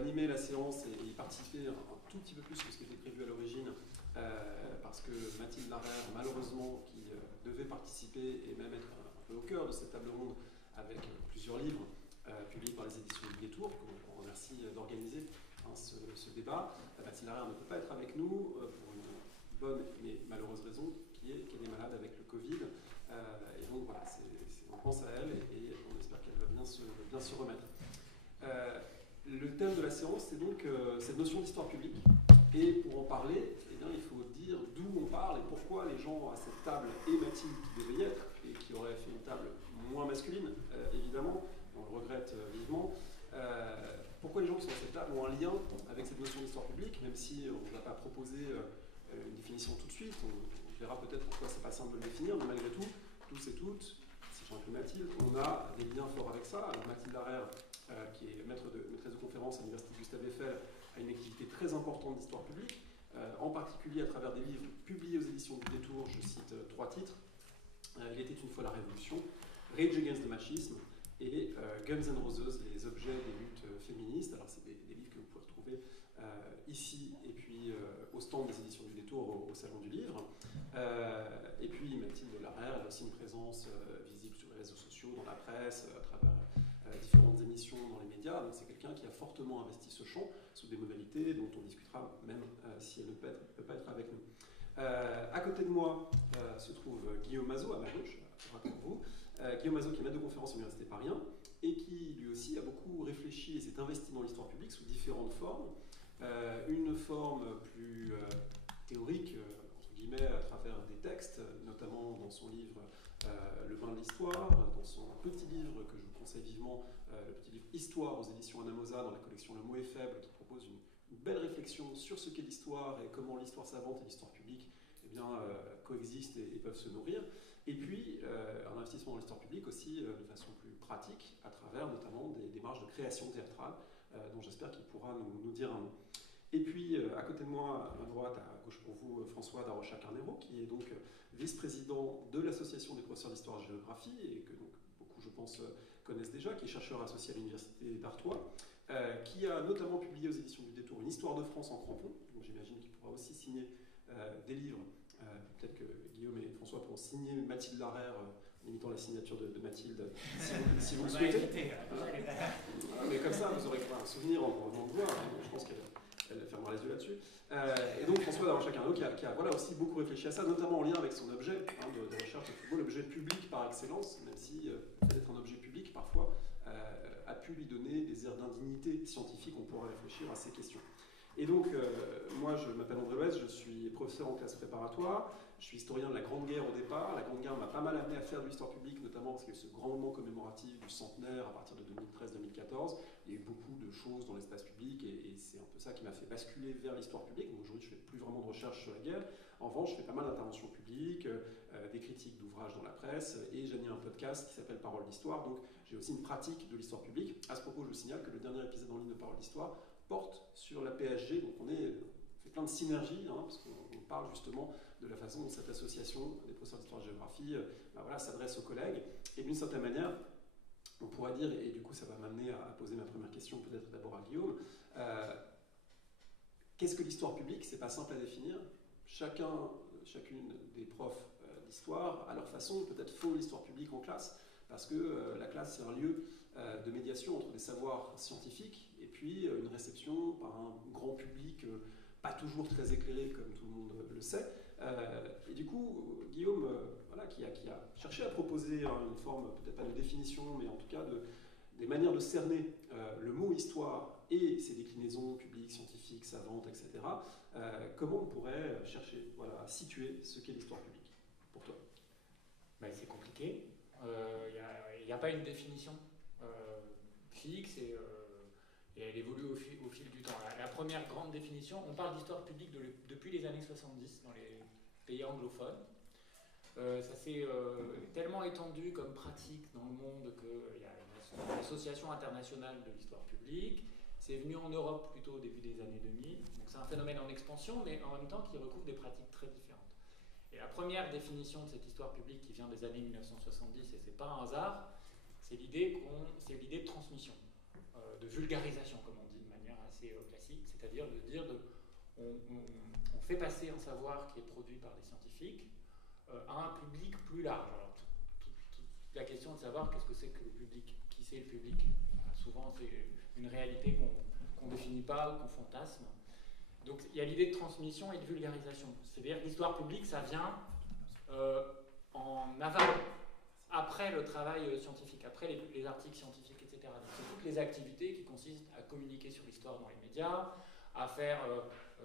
animer la séance et y participer un tout petit peu plus que ce qui était prévu à l'origine, parce que Mathilde Larère, malheureusement, qui devait participer et même être un peu au cœur de cette table ronde avec plusieurs livres publiés par les éditions du Détour, qu'on remercie d'organiser ce débat. Mathilde Larère ne peut pas être avec nous pour une bonne mais malheureuse raison, qui est qu'elle est malade avec le Covid. Et donc voilà, on pense à elle et on espère qu'elle va bien se remettre. Le thème de la séance, c'est donc cette notion d'histoire publique. Et pour en parler, eh bien, il faut dire d'où on parle et pourquoi les gens à cette table, et Mathilde qui devait y être, et qui aurait fait une table moins masculine, évidemment, on le regrette vivement, pourquoi les gens qui sont à cette table ont un lien avec cette notion d'histoire publique, même si on ne va pas proposer une définition tout de suite, on verra peut-être pourquoi c'est pas simple de le définir, mais malgré tout, tous et toutes, si j'inclus Mathilde, on a des liens forts avec ça. Alors Mathilde Larère, qui est maîtresse de conférence à l'Université Gustave Eiffel, a une activité très importante d'histoire publique, en particulier à travers des livres publiés aux éditions du Détour. Je cite 3 titres. Il était une fois la Révolution, Rage Against the Machisme et Guns N' Roses, les objets des luttes féministes. Alors c'est des livres que vous pouvez retrouver ici et puis au stand des éditions du Détour au Salon du Livre. Et puis Mathilde Larère, elle a aussi une présence visible sur les réseaux sociaux, dans la presse, à travers différentes émissions dans les médias. Donc c'est quelqu'un qui a fortement investi ce champ sous des modalités dont on discutera même si elle ne peut pas être avec nous. À côté de moi se trouve Guillaume Mazot, à ma gauche, pour vous. Guillaume Mazot qui est maître de conférence à l'Université Paris 1 et qui lui aussi a beaucoup réfléchi et s'est investi dans l'histoire publique sous différentes formes. Une forme plus théorique, entre guillemets, à travers des textes, notamment dans son livre Le vin de l'histoire, dans son petit livre que je vous conseille vivement, le petit livre Histoire aux éditions Anamosa, dans la collection Le mot est faible, qui propose une belle réflexion sur ce qu'est l'histoire et comment l'histoire savante et l'histoire publique coexistent et peuvent se nourrir. Et puis, un investissement dans l'histoire publique aussi de façon plus pratique, à travers notamment des démarches de création théâtrale, dont j'espère qu'il pourra nous dire un mot. Et puis, à côté de moi, à ma droite, à gauche pour vous, François Darocha-Carnero, qui est donc vice-président de l'Association des professeurs d'histoire et géographie, et que donc, beaucoup, je pense, connaissent déjà, qui est chercheur associé à l'Université d'Artois, qui a notamment publié aux éditions du Détour une histoire de France en crampons, donc j'imagine qu'il pourra aussi signer des livres. Peut-être que Guillaume et François pourront signer Mathilde Larère, en imitant la signature de Mathilde, si vous le souhaitez. Mais comme ça, vous aurez un souvenir en venant de voir. Je pense qu'elle fermera les yeux là-dessus. Et donc François Darocha-Carnero qui a voilà, aussi beaucoup réfléchi à ça, notamment en lien avec son objet de recherche de football, l'objet public par excellence, même si le fait d'être un objet public, parfois, a pu lui donner des airs d'indignité scientifique. On pourra réfléchir à ces questions. Et donc, moi, je m'appelle André Loez, je suis professeur en classe préparatoire, je suis historien de la Grande Guerre au départ. La Grande Guerre m'a pas mal amené à faire de l'histoire publique, notamment parce qu'il y a eu ce grand moment commémoratif du centenaire à partir de 2013-2014. Il y a eu beaucoup de choses dans l'espace public et c'est un peu ça qui m'a fait basculer vers l'histoire publique. Donc aujourd'hui, je ne fais plus vraiment de recherche sur la guerre. En revanche, je fais pas mal d'interventions publiques, des critiques d'ouvrages dans la presse et j'anime un podcast qui s'appelle Parole d'Histoire. Donc j'ai aussi une pratique de l'histoire publique. À ce propos, je vous signale que le dernier épisode en ligne de Parole d'Histoire porte sur la PSG, donc on fait plein de synergies, parce qu'on parle justement de la façon dont cette association des professeurs d'histoire et de géographie s'adresse aux collègues, et d'une certaine manière, on pourrait dire, et du coup ça va m'amener à poser ma première question peut-être d'abord à Guillaume, qu'est-ce que l'histoire publique? C'est pas simple à définir. Chacune des profs d'histoire, à leur façon, peut-être faut l'histoire publique en classe, parce que la classe, c'est un lieu de médiation entre des savoirs scientifiques et puis une réception par un grand public pas toujours très éclairé, comme tout le monde le sait. Et du coup, Guillaume, qui a cherché à proposer une forme, peut-être pas de définition, mais en tout cas des manières de cerner le mot histoire et ses déclinaisons publiques, scientifiques, savantes, etc. Comment on pourrait chercher à situer ce qu'est l'histoire publique, pour toi? C'est compliqué. Il n'y a pas une définition fixe et elle évolue au fil du temps. La première grande définition, on parle d'histoire publique depuis les années 70 dans les pays anglophones. Ça s'est tellement étendu comme pratique dans le monde qu'il y a une association internationale de l'histoire publique. C'est venu en Europe plutôt au début des années 2000. Donc c'est un phénomène en expansion, mais en même temps qui recouvre des pratiques très différentes. Et la première définition de cette histoire publique qui vient des années 1970, et ce n'est pas un hasard, c'est l'idée de transmission, de vulgarisation, comme on dit de manière c'est-à-dire on fait passer un savoir qui est produit par des scientifiques à un public plus large. Alors, toute la question de savoir qu'est-ce que c'est que le public, qui c'est le public. Souvent, c'est une réalité qu'on ne définit pas ou qu'on fantasme. Donc, il y a l'idée de transmission et de vulgarisation. C'est-à-dire que l'histoire publique, ça vient en aval, après le travail scientifique, après les articles scientifiques, etc. Donc, c'est toutes les activités qui consistent à communiquer sur l'histoire dans les médias, à faire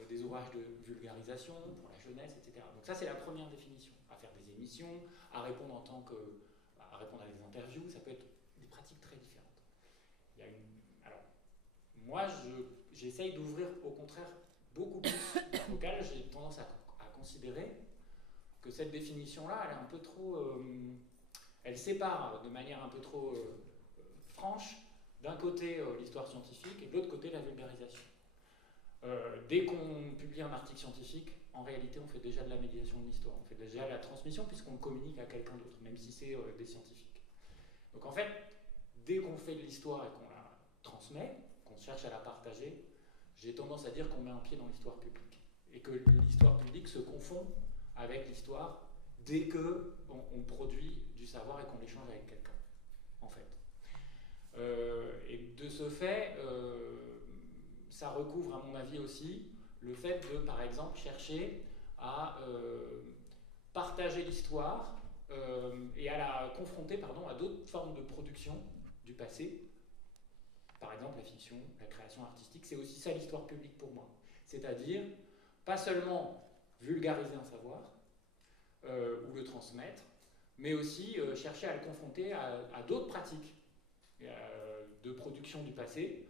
des ouvrages de vulgarisation pour la jeunesse, etc. Donc ça, c'est la première définition. À faire des émissions, à répondre à répondre à des interviews, ça peut être des pratiques très différentes. Alors, moi, j'essaye d'ouvrir, au contraire, beaucoup plus le local. J'ai tendance à considérer que cette définition-là, elle est un peu trop... elle sépare de manière un peu trop franche, d'un côté l'histoire scientifique et de l'autre côté la vulgarisation. Dès qu'on publie un article scientifique, en réalité, on fait déjà de la médiation de l'histoire. On fait déjà la transmission puisqu'on le communique à quelqu'un d'autre, même si c'est des scientifiques. Donc en fait, dès qu'on fait de l'histoire et qu'on la transmet, qu'on cherche à la partager, j'ai tendance à dire qu'on met un pied dans l'histoire publique. Et que l'histoire publique se confond avec l'histoire dès qu'on produit du savoir et qu'on l'échange avec quelqu'un, en fait. Et de ce fait... ça recouvre, à mon avis aussi, le fait de, par exemple, chercher à partager l'histoire et à la confronter à d'autres formes de production du passé. Par exemple, la fiction, la création artistique, c'est aussi ça l'histoire publique pour moi. C'est-à-dire, pas seulement vulgariser un savoir ou le transmettre, mais aussi chercher à le confronter à d'autres pratiques de production du passé.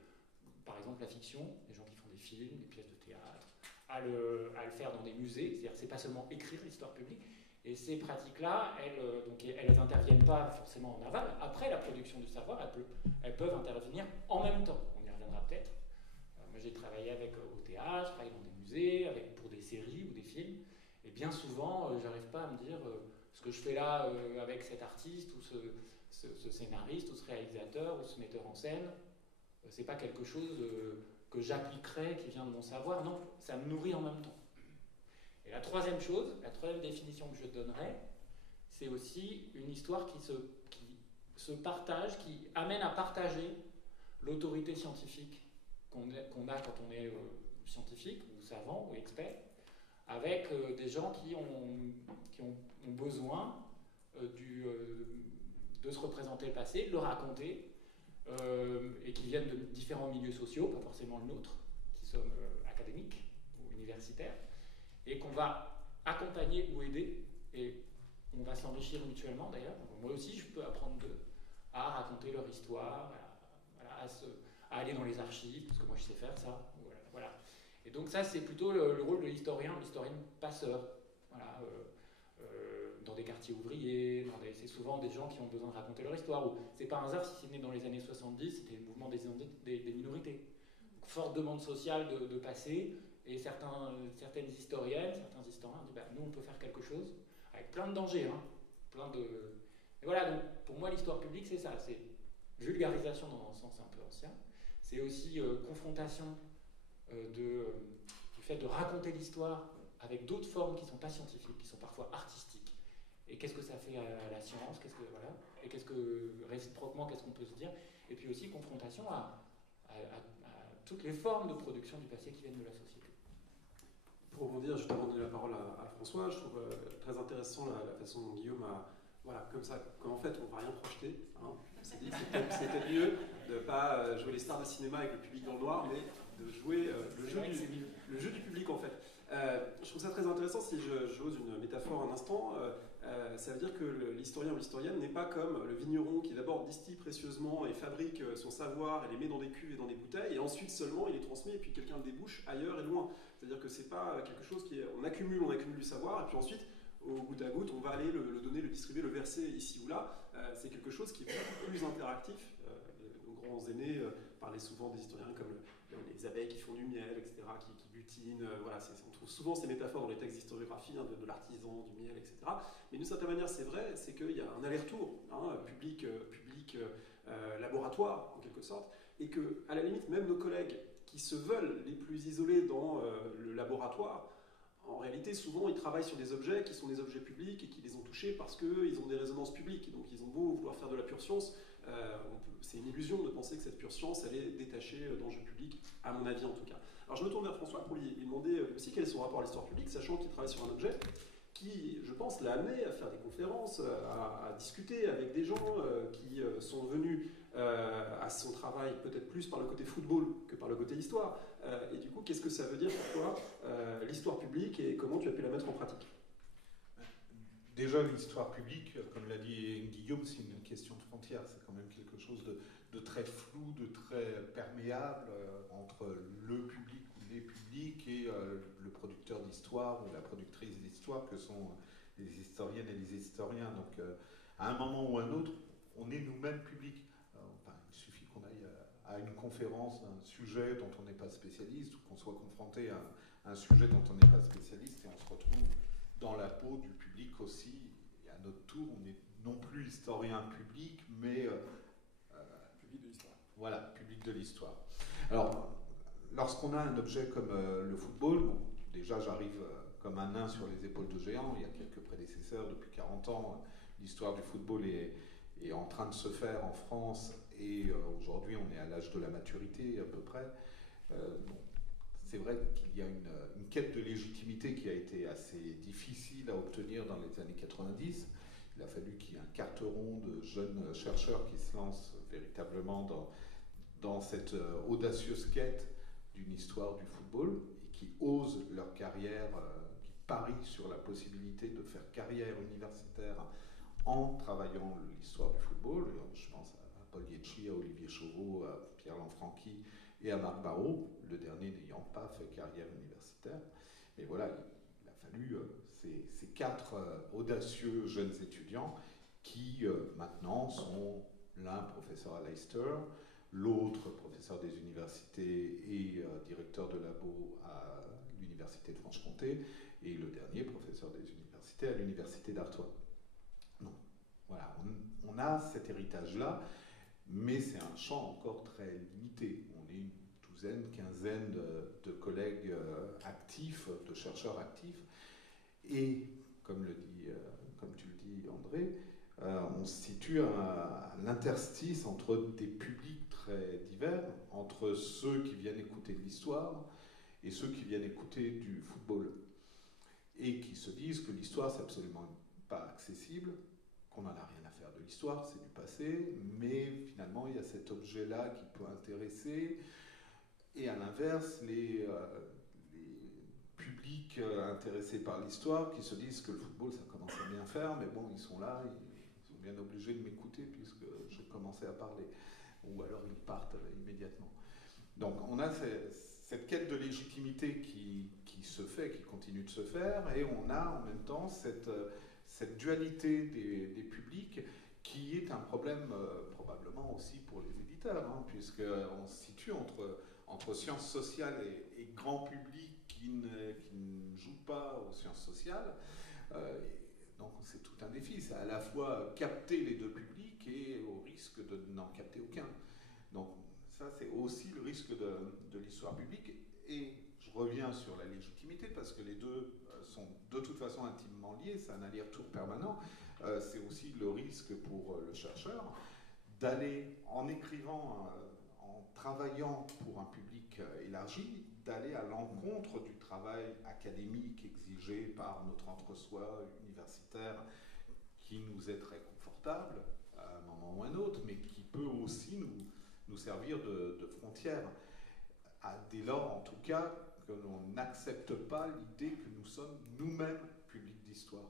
Par exemple, la fiction, les gens qui font des films, des pièces de théâtre, à le faire dans des musées, c'est-à-dire que c'est pas seulement écrire l'histoire publique, et ces pratiques-là, elles n'interviennent pas forcément en aval, après la production du savoir, elles peuvent intervenir en même temps, on y reviendra peut-être. Moi j'ai travaillé au théâtre, je travaille dans des musées, pour des séries ou des films, et bien souvent, j'arrive pas à me dire ce que je fais là avec cet artiste, ou ce scénariste, ou ce réalisateur, ou ce metteur en scène, c'est pas quelque chose que j'appliquerais, qui vient de mon savoir. Non, ça me nourrit en même temps. Et la troisième définition que je donnerais, c'est aussi une histoire qui se partage, qui amène à partager l'autorité scientifique qu'on a quand on est scientifique, ou savant, ou expert, avec des gens qui ont besoin de se représenter le passé, de le raconter, et qui viennent de différents milieux sociaux, pas forcément le nôtre, qui sommes académiques ou universitaires, et qu'on va accompagner ou aider, et on va s'enrichir mutuellement d'ailleurs. Moi aussi, je peux apprendre d'eux à raconter leur histoire, à aller dans les archives, parce que moi je sais faire ça. Voilà. Et donc ça, c'est plutôt le rôle de l'historien passeur. Voilà, dans des quartiers ouvriers, c'est souvent des gens qui ont besoin de raconter leur histoire. C'est pas un hasard si c'est né dans les années 70, c'était le mouvement des minorités. Donc, forte demande sociale de passer, et certaines historiennes, certains historiens disent nous on peut faire quelque chose, avec plein de dangers. Et voilà, donc pour moi l'histoire publique c'est ça, c'est vulgarisation dans un sens un peu ancien, c'est aussi confrontation du fait de raconter l'histoire avec d'autres formes qui ne sont pas scientifiques, qui sont parfois artistiques. Et qu'est-ce que ça fait à la science, et réciproquement, qu'est-ce qu'on peut se dire, et puis aussi confrontation à toutes les formes de production du passé qui viennent de la société. Pour rebondir, je vais donner la parole à François. Je trouve très intéressant la façon dont Guillaume a, comme en fait on ne va rien projeter. On s'est dit que c'était mieux de ne pas jouer les stars de cinéma avec le public dans le noir, mais de jouer le jeu du public en fait. Je trouve ça très intéressant. Si j'ose une métaphore un instant, ça veut dire que l'historien ou l'historienne n'est pas comme le vigneron qui d'abord distille précieusement et fabrique son savoir et les met dans des cuves et dans des bouteilles, et ensuite seulement il les transmet et puis quelqu'un le débouche ailleurs et loin. C'est-à-dire que c'est pas quelque chose on accumule du savoir, et puis ensuite au goutte à goutte on va aller le donner, le distribuer, le verser ici ou là. C'est quelque chose qui est beaucoup plus interactif. Nos grands aînés parlaient souvent des historiens comme les abeilles qui font du miel, etc., qui butinent. On trouve souvent ces métaphores dans les textes d'historiographie, de l'artisan, du miel, etc. Mais d'une certaine manière, c'est vrai, c'est qu'il y a un aller-retour, public, laboratoire, en quelque sorte, et que, à la limite, même nos collègues qui se veulent les plus isolés dans le laboratoire, en réalité, souvent, ils travaillent sur des objets qui sont des objets publics et qui les ont touchés parce qu'ils ont des résonances publiques. Donc, ils ont beau vouloir faire de la pure science, c'est une illusion de penser que cette pure science, elle est détachée d'enjeux publics, à mon avis en tout cas. Alors, je me tourne vers François pour lui demander aussi quel est son rapport à l'histoire publique, sachant qu'il travaille sur un objet qui, je pense, l'a amené à faire des conférences, à discuter avec des gens qui sont venus à son travail peut-être plus par le côté football que par le côté histoire. Et du coup, qu'est-ce que ça veut dire pour toi, l'histoire publique, et comment tu as pu la mettre en pratique? Déjà, l'histoire publique, comme l'a dit Guillaume, c'est une question de frontière. C'est quand même quelque chose de très flou, de très perméable entre le public ou les publics et le producteur d'histoire ou la productrice d'histoire que sont les historiennes et les historiens. Donc, à un moment ou à un autre, on est nous-mêmes publics. Il suffit qu'on aille à une conférence d'un sujet dont on n'est pas spécialiste ou qu'on soit confronté à un sujet dont on n'est pas spécialiste et on se retrouve dans la peau du public aussi. Et à notre tour, on n'est non plus historien public, mais Public de l'histoire. Voilà, public de l'histoire. Alors, lorsqu'on a un objet comme le football, bon, déjà j'arrive comme un nain sur les épaules de géants. Il y a quelques prédécesseurs depuis 40 ans. L'histoire du football est en train de se faire en France et aujourd'hui on est à l'âge de la maturité à peu près. Bon, c'est vrai qu'il y a une quête de légitimité qui a été assez difficile à obtenir dans les années 90. Il a fallu qu'il y ait un carteron de jeunes chercheurs qui se lancent véritablement dans cette audacieuse quête d'une histoire du football et qui osent leur carrière, qui parient sur la possibilité de faire carrière universitaire en travaillant l'histoire du football. Je pense à Paul Ghiacci, à Olivier Chauveau, à Pierre Lanfranchi et à Marc Barrault, le dernier n'ayant pas fait carrière universitaire. Mais voilà, il a fallu ces 4 audacieux jeunes étudiants qui maintenant sont l'un professeur à Leicester, l'autre professeur des universités et directeur de labo à l'université de Franche-Comté, et le dernier professeur des universités à l'université d'Artois. Non, voilà, on a cet héritage-là, mais c'est un champ encore très limité. On est une douzaine, quinzaine de collègues actifs, de chercheurs actifs, et comme tu le dis, André, on se situe à l'interstice entre des publics très divers, entre ceux qui viennent écouter de l'histoire et ceux qui viennent écouter du football, et qui se disent que l'histoire c'est absolument pas accessible, qu'on n'en a rien à faire de l'histoire, c'est du passé, mais finalement il y a cet objet-là qui peut intéresser, et à l'inverse, les publics intéressés par l'histoire qui se disent que le football ça commence à bien faire, mais bon, ils sont là, ils sont bien obligés de m'écouter puisque j'ai commencé à parler, ou alors ils partent immédiatement. Donc on a cette quête de légitimité qui se fait, qui continue de se faire, et on a en même temps cette dualité des publics qui est un problème probablement aussi pour les éditeurs, hein, puisqu'on se situe entre sciences sociales et grand public qui ne joue pas aux sciences sociales. Donc c'est tout un défi, c'est à la fois capter les deux publics et au risque de n'en capter aucun. Donc ça c'est aussi le risque de l'histoire publique, et je reviens sur la légitimité parce que les deux sont de toute façon intimement liés, c'est un aller-retour permanent. C'est aussi le risque pour le chercheur d'aller, en écrivant, en travaillant pour un public élargi, d'aller à l'encontre du travail académique exigé par notre entre-soi universitaire qui nous est très confortable à un moment ou à un autre, mais qui peut aussi nous servir de frontière, dès lors en tout cas que l'on n'accepte pas l'idée que nous sommes nous-mêmes publics d'histoire.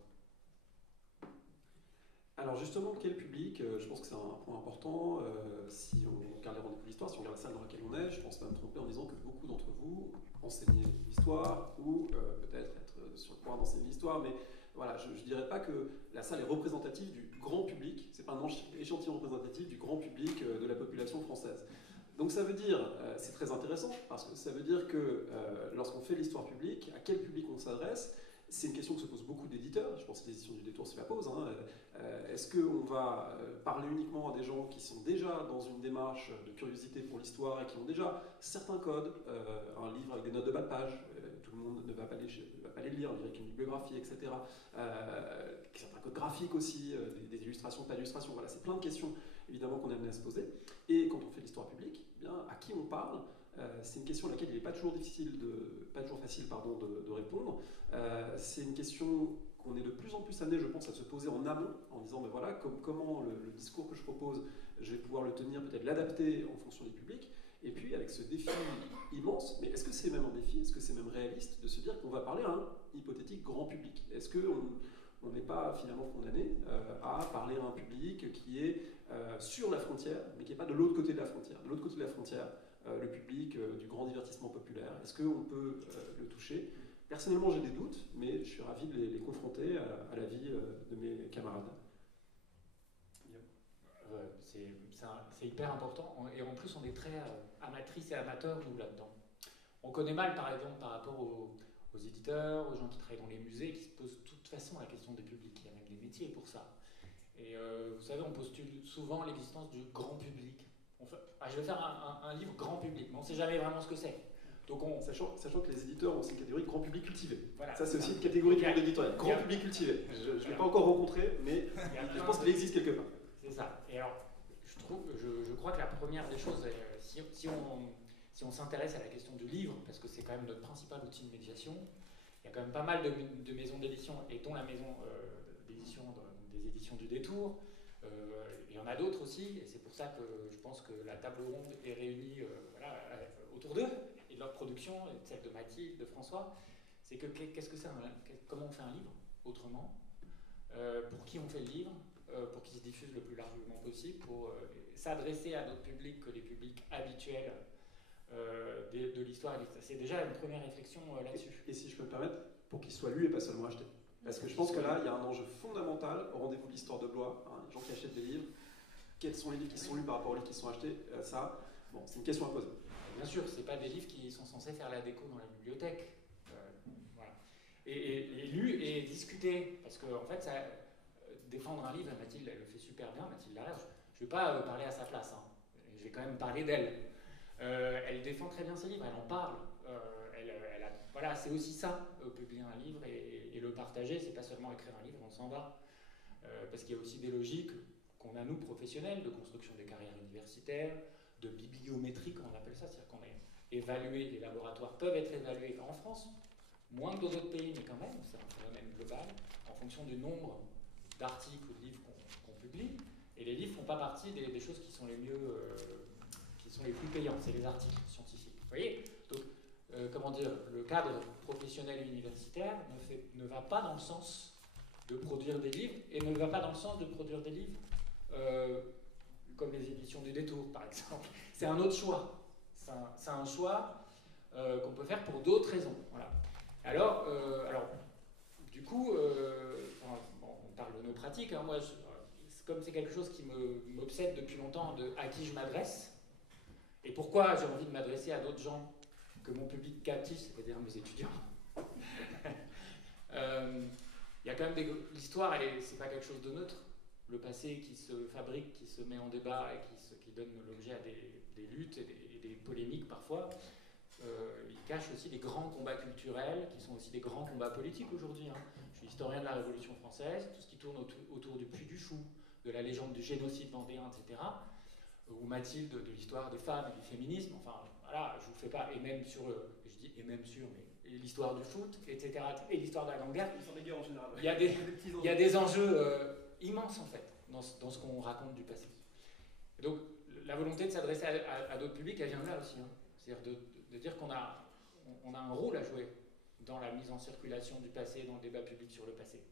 Alors justement, quel public? Je pense que c'est un point important. Si on regarde les rendez-vous de l'histoire, si on regarde la salle dans laquelle on est, je pense pas me tromper en disant que beaucoup d'entre vous enseignez l'histoire ou peut-être être sur le point d'enseigner l'histoire, mais voilà, je ne dirais pas que la salle est représentative du grand public, c'est pas un échantillon représentatif du grand public de la population française. Donc ça veut dire, c'est très intéressant, parce que ça veut dire que lorsqu'on fait l'histoire publique, à quel public on s'adresse, C'est une question que se posent beaucoup d'éditeurs. Je pense que l'édition du Détour se la pose. Est-ce qu'on va parler uniquement à des gens qui sont déjà dans une démarche de curiosité pour l'histoire et qui ont déjà certains codes, un livre avec des notes de bas de page, tout le monde ne va pas les lire, avec une bibliographie, etc. Certains codes graphiques aussi, des illustrations, pas d'illustrations. Voilà, c'est plein de questions évidemment qu'on est amené à se poser. Et quand on fait l'histoire publique, eh bien, à qui on parle? C'est une question à laquelle il n'est pas toujours facile de répondre. C'est une question qu'on est de plus en plus amené, je pense, à se poser en amont, en disant, ben voilà, comment le discours que je propose, je vais pouvoir le tenir, peut-être l'adapter en fonction des publics. Et puis, avec ce défi immense, mais est-ce que c'est même un défi, est-ce que c'est même réaliste de se dire qu'on va parler à un hypothétique grand public? Est-ce qu'on n'est pas finalement condamné à parler à un public qui est sur la frontière, mais qui n'est pas de l'autre côté de la frontière? De l'autre côté de la frontière, le public du grand divertissement populaire, est-ce qu'on peut le toucher? Personnellement, j'ai des doutes, mais je suis ravi de les confronter à la vie de mes camarades. C'est hyper important, et en plus on est très amatrices et amateurs, nous, là-dedans. On connaît mal, par exemple, par rapport aux éditeurs, aux gens qui travaillent dans les musées, qui se posent de toute façon la question des publics. Il y a même des métiers pour ça. Et vous savez, on postule souvent l'existence du grand public. Je vais faire un livre grand public, mais on ne sait jamais vraiment ce que c'est. Donc sachant que les éditeurs ont aussi une catégorie grand public cultivé. Voilà, ça, c'est aussi une catégorie du monde éditorial. Grand public cultivé. Je ne l'ai pas encore rencontré, mais je pense qu'il existe quelque part. C'est ça. Et alors, je crois que la première des choses, si on s'intéresse à la question du livre, parce que c'est quand même notre principal outil de médiation, il y a quand même pas mal de maisons d'édition, et dont la maison d'édition des éditions du Détour. Il y en a d'autres aussi, et c'est pour ça que je pense que la table ronde est réunie autour d'eux, et de leur production, et de celle de Mathilde, de François. C'est que qu'est-ce que c'est comment on fait un livre autrement, pour qui on fait le livre, pour qu'il se diffuse le plus largement possible, pour s'adresser à d'autres publics que les publics habituels de l'histoire. C'est déjà une première réflexion là-dessus. Et si je peux me permettre, pour qu'il soit lu et pas seulement acheté. Parce que je pense que là, il y a un enjeu fondamental au rendez-vous de l'histoire de Blois. Les gens qui achètent des livres, quels sont les livres qui sont lus par rapport aux livres qui sont achetés? C'est une question à poser. Bien sûr, ce n'est pas des livres qui sont censés faire la déco dans la bibliothèque. Voilà. Et lus et discutés. Parce qu'en fait, défendre un livre, Mathilde, elle le fait super bien, Mathilde Larère, je ne vais pas parler à sa place. Je vais quand même parler d'elle. Elle défend très bien ses livres, elle en parle. Voilà, c'est aussi ça, publier un livre et le partager, c'est pas seulement écrire un livre, on s'en va. Parce qu'il y a aussi des logiques qu'on a, nous, professionnels, de construction des carrières universitaires, de bibliométrie, comme on appelle ça, c'est-à-dire qu'on est évalué, les laboratoires peuvent être évalués en France, moins que dans d'autres pays, mais quand même, c'est un phénomène global, en fonction du nombre d'articles ou de livres qu'on publie. Et les livres ne font pas partie des choses qui sont les mieux, qui sont les plus payantes, c'est les articles scientifiques. Vous voyez? Donc, comment dire, le cadre professionnel et universitaire ne va pas dans le sens de produire des livres, et ne va pas dans le sens de produire des livres comme les éditions du Détour, par exemple. C'est un autre choix. C'est un choix qu'on peut faire pour d'autres raisons. Voilà. Alors, du coup, on parle de nos pratiques. Moi, comme c'est quelque chose qui m'obsède depuis longtemps, à qui je m'adresse, et pourquoi j'ai envie de m'adresser à d'autres gens que mon public captif, c'est-à-dire mes étudiants. Il y a quand même l'histoire, c'est pas quelque chose de neutre. Le passé qui se fabrique, qui se met en débat et qui donne l'objet à des luttes et des polémiques parfois, il cache aussi des grands combats culturels qui sont aussi des grands combats politiques aujourd'hui. Je suis historien de la Révolution française, tout ce qui tourne autour du Puy du Fou, de la légende du génocide vendéen, etc. Ou Mathilde, de l'histoire des femmes et du féminisme. Enfin, voilà, je vous fais pas, et même sur, mais l'histoire du foot, etc. Et l'histoire de la Grande Guerre. En général. Il y a des enjeux immenses, en fait, dans ce qu'on raconte du passé. Et donc, la volonté de s'adresser à d'autres publics, elle vient de là aussi. C'est-à-dire de dire qu'on a un rôle à jouer dans la mise en circulation du passé, dans le débat public sur le passé.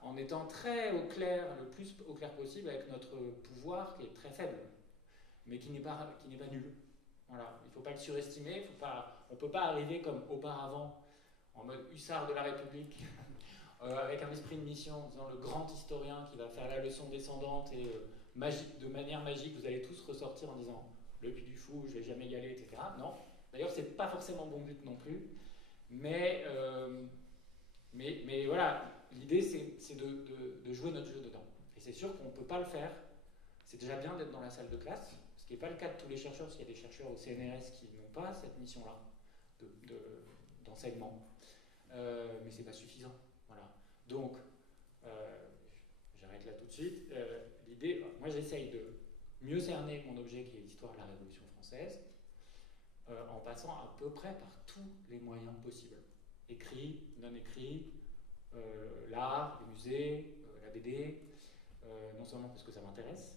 En étant très au clair, le plus au clair possible, avec notre pouvoir qui est très faible, mais qui n'est pas nul. Voilà. Il ne faut pas le surestimer, on ne peut pas arriver comme auparavant, en mode hussard de la République, avec un esprit de mission, en disant le grand historien qui va faire la leçon descendante et de manière magique, vous allez tous ressortir en disant le Puy du Fou, je ne vais jamais y aller, etc. Non. D'ailleurs, ce n'est pas forcément bon but non plus, mais Mais voilà, l'idée c'est de jouer notre jeu dedans. Et c'est sûr qu'on ne peut pas le faire. C'est déjà bien d'être dans la salle de classe, ce qui n'est pas le cas de tous les chercheurs, parce qu'il y a des chercheurs au CNRS qui n'ont pas cette mission-là d'enseignement. Mais c'est pas suffisant. Voilà. Donc, j'arrête là tout de suite. L'idée, moi j'essaye de mieux cerner mon objet qui est l'histoire de la Révolution française, en passant à peu près par tous les moyens possibles. Écrit, non écrit, l'art, les musées, la BD, non seulement parce que ça m'intéresse,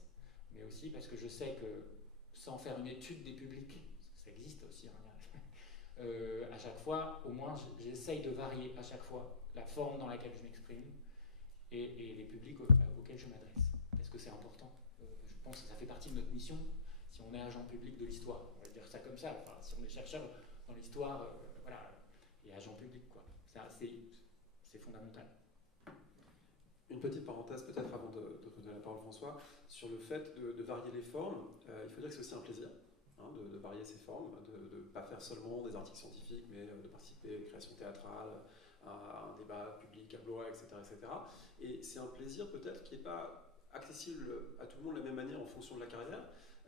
mais aussi parce que je sais que sans faire une étude des publics, parce que ça existe aussi, hein, à chaque fois, au moins, j'essaye de varier à chaque fois la forme dans laquelle je m'exprime et les publics auxquels je m'adresse. Parce que c'est important. Je pense que ça fait partie de notre mission si on est agent public de l'histoire. On va dire ça comme ça. Enfin, si on est chercheur dans l'histoire, voilà, et agent public, quoi. C'est fondamental. Une petite parenthèse peut-être avant de donner la parole à François, sur le fait de varier les formes. Il faut dire que c'est aussi un plaisir. De varier ces formes, de ne pas faire seulement des articles scientifiques, mais de participer à une création théâtrale, à un débat public, à Blois, etc. etc. Et c'est un plaisir peut-être qui n'est pas accessible à tout le monde de la même manière en fonction de la carrière.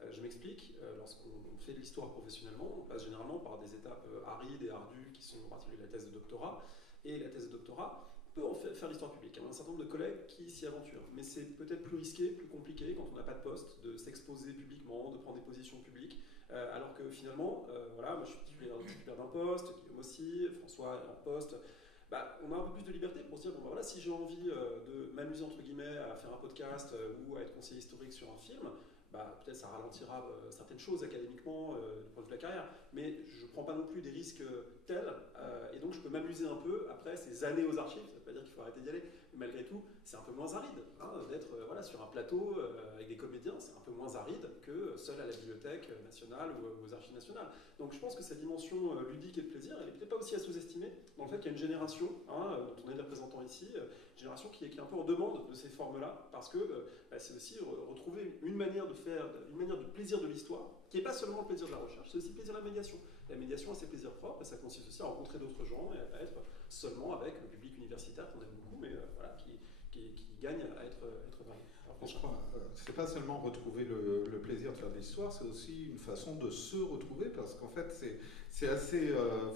Je m'explique, lorsqu'on fait de l'histoire professionnellement, on passe généralement par des étapes arides et ardues qui sont en particulier la thèse de doctorat. Et la thèse de doctorat peut en faire l'histoire publique. On a un certain nombre de collègues qui s'y aventurent, mais c'est peut-être plus risqué, plus compliqué quand on n'a pas de poste, de s'exposer publiquement, de prendre des positions publiques. Alors que finalement, voilà, moi je suis titulaire d'un poste, Guillaume aussi, François est en poste. On a un peu plus de liberté pour se dire, bon voilà, si j'ai envie de m'amuser entre guillemets à faire un podcast ou à être conseiller historique sur un film, peut-être ça ralentira certaines choses académiquement du point de vue de la carrière, mais je ne prends pas non plus des risques tels, et donc je peux m'amuser un peu après ces années aux archives. Ça ne veut pas dire qu'il faut arrêter d'y aller, mais malgré tout, c'est un peu moins aride d'être voilà, sur un plateau avec des comédiens, c'est un peu moins aride que seul à la Bibliothèque nationale ou aux Archives nationales. Donc je pense que cette dimension ludique et de plaisir, elle n'est peut-être pas aussi à sous-estimer dans le fait qu'il y a une génération, dont on est des représentants ici, une génération qui est un peu en demande de ces formes-là, parce que c'est aussi retrouver une manière de plaisir de l'histoire, qui n'est pas seulement le plaisir de la recherche, c'est aussi le plaisir de la médiation. La médiation a ses plaisirs propres, et ça consiste aussi à rencontrer d'autres gens et à pas être seulement avec le public universitaire qu'on aime beaucoup, mais voilà, qui gagne à être varié. Je crois, c'est pas seulement retrouver le plaisir de faire de l'histoire, c'est aussi une façon de se retrouver, parce qu'en fait, c'est assez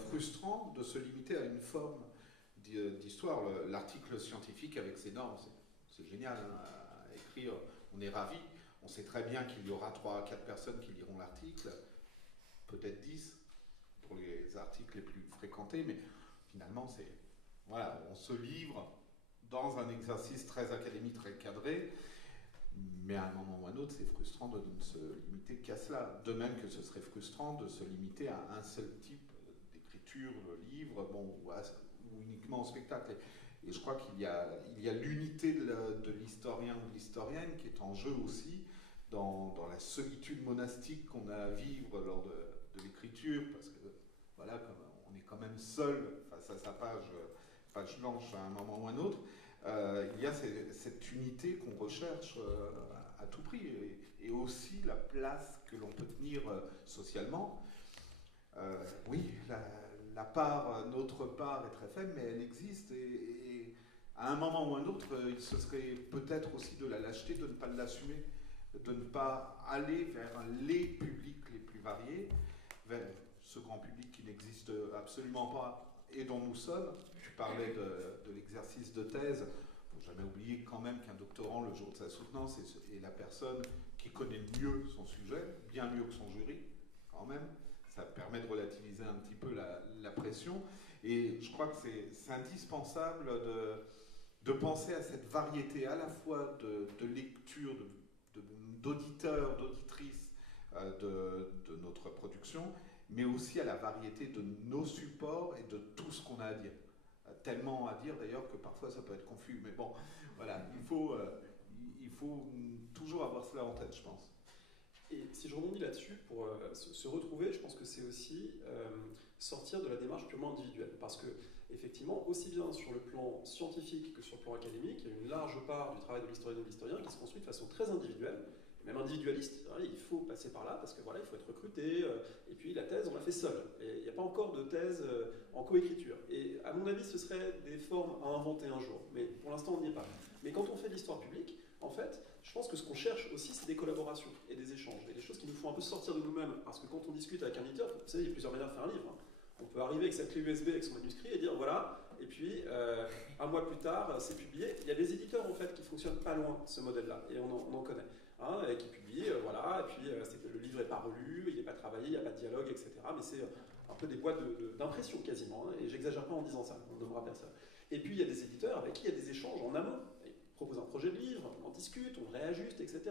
frustrant de se limiter à une forme d'histoire. L'article scientifique avec ses normes, c'est génial à écrire, on est ravis. On sait très bien qu'il y aura 3 à 4 personnes qui liront l'article, peut-être 10 pour les articles les plus fréquentés, mais finalement, voilà, on se livre dans un exercice très académique, très cadré, mais à un moment ou à un autre, c'est frustrant de ne se limiter qu'à cela. De même que ce serait frustrant de se limiter à un seul type d'écriture, livre, ou uniquement au spectacle. Et je crois qu'il y a l'unité de l'historien ou de l'historienne qui est en jeu aussi dans la solitude monastique qu'on a à vivre lors de l'écriture, parce que voilà, comme on est quand même seul face à sa page blanche à un moment ou à un autre. Il y a cette unité qu'on recherche à tout prix, et aussi la place que l'on peut tenir socialement. Oui, notre part est très faible, mais elle existe, et à un moment ou à un autre, ce serait peut-être aussi de la lâcheté de ne pas l'assumer, de ne pas aller vers les publics les plus variés, vers ce grand public qui n'existe absolument pas et dont nous sommes. Tu parlais de l'exercice de thèse. Il ne faut jamais oublier quand même qu'un doctorant, le jour de sa soutenance, est la personne qui connaît mieux son sujet, bien mieux que son jury, quand même. Ça permet de relativiser un petit peu la pression. Et je crois que c'est indispensable de penser à cette variété à la fois de lecture, d'auditeurs, d'auditrices de notre production, mais aussi à la variété de nos supports et de tout ce qu'on a à dire. Tellement à dire d'ailleurs que parfois ça peut être confus, mais bon, voilà, il faut toujours avoir cela en tête, je pense. Et si je rebondis là-dessus, pour se retrouver, je pense que c'est aussi sortir de la démarche purement individuelle. Parce que, effectivement, aussi bien sur le plan scientifique que sur le plan académique, il y a une large part du travail de l'historien et de l'historien qui se construit de façon très individuelle. Même individualiste, hein, il faut passer par là parce que voilà, il faut être recruté. Et puis la thèse, on l'a fait seul. Et il n'y a pas encore de thèse en coécriture. Et à mon avis, ce serait des formes à inventer un jour. Mais pour l'instant, on n'y est pas. Mais quand on fait de l'histoire publique, en fait, je pense que ce qu'on cherche aussi, c'est des collaborations et des échanges. Et des choses qui nous font un peu sortir de nous-mêmes. Parce que quand on discute avec un éditeur, vous savez, il y a plusieurs manières de faire un livre. Hein. On peut arriver avec sa clé USB, avec son manuscrit et dire voilà, et puis un mois plus tard, c'est publié. Il y a des éditeurs en fait qui fonctionnent pas loin de ce modèle-là, et on en connaît. Hein, et qui publient, voilà, et puis le livre n'est pas relu, il n'est pas travaillé, il n'y a pas de dialogue, etc. Mais c'est un peu des boîtes d'impression quasiment, hein, et j'exagère pas en disant ça, on ne nommera personne. Et puis il y a des éditeurs avec qui il y a des échanges en amont. Ils proposent un projet de livre, on en discute, on réajuste, etc.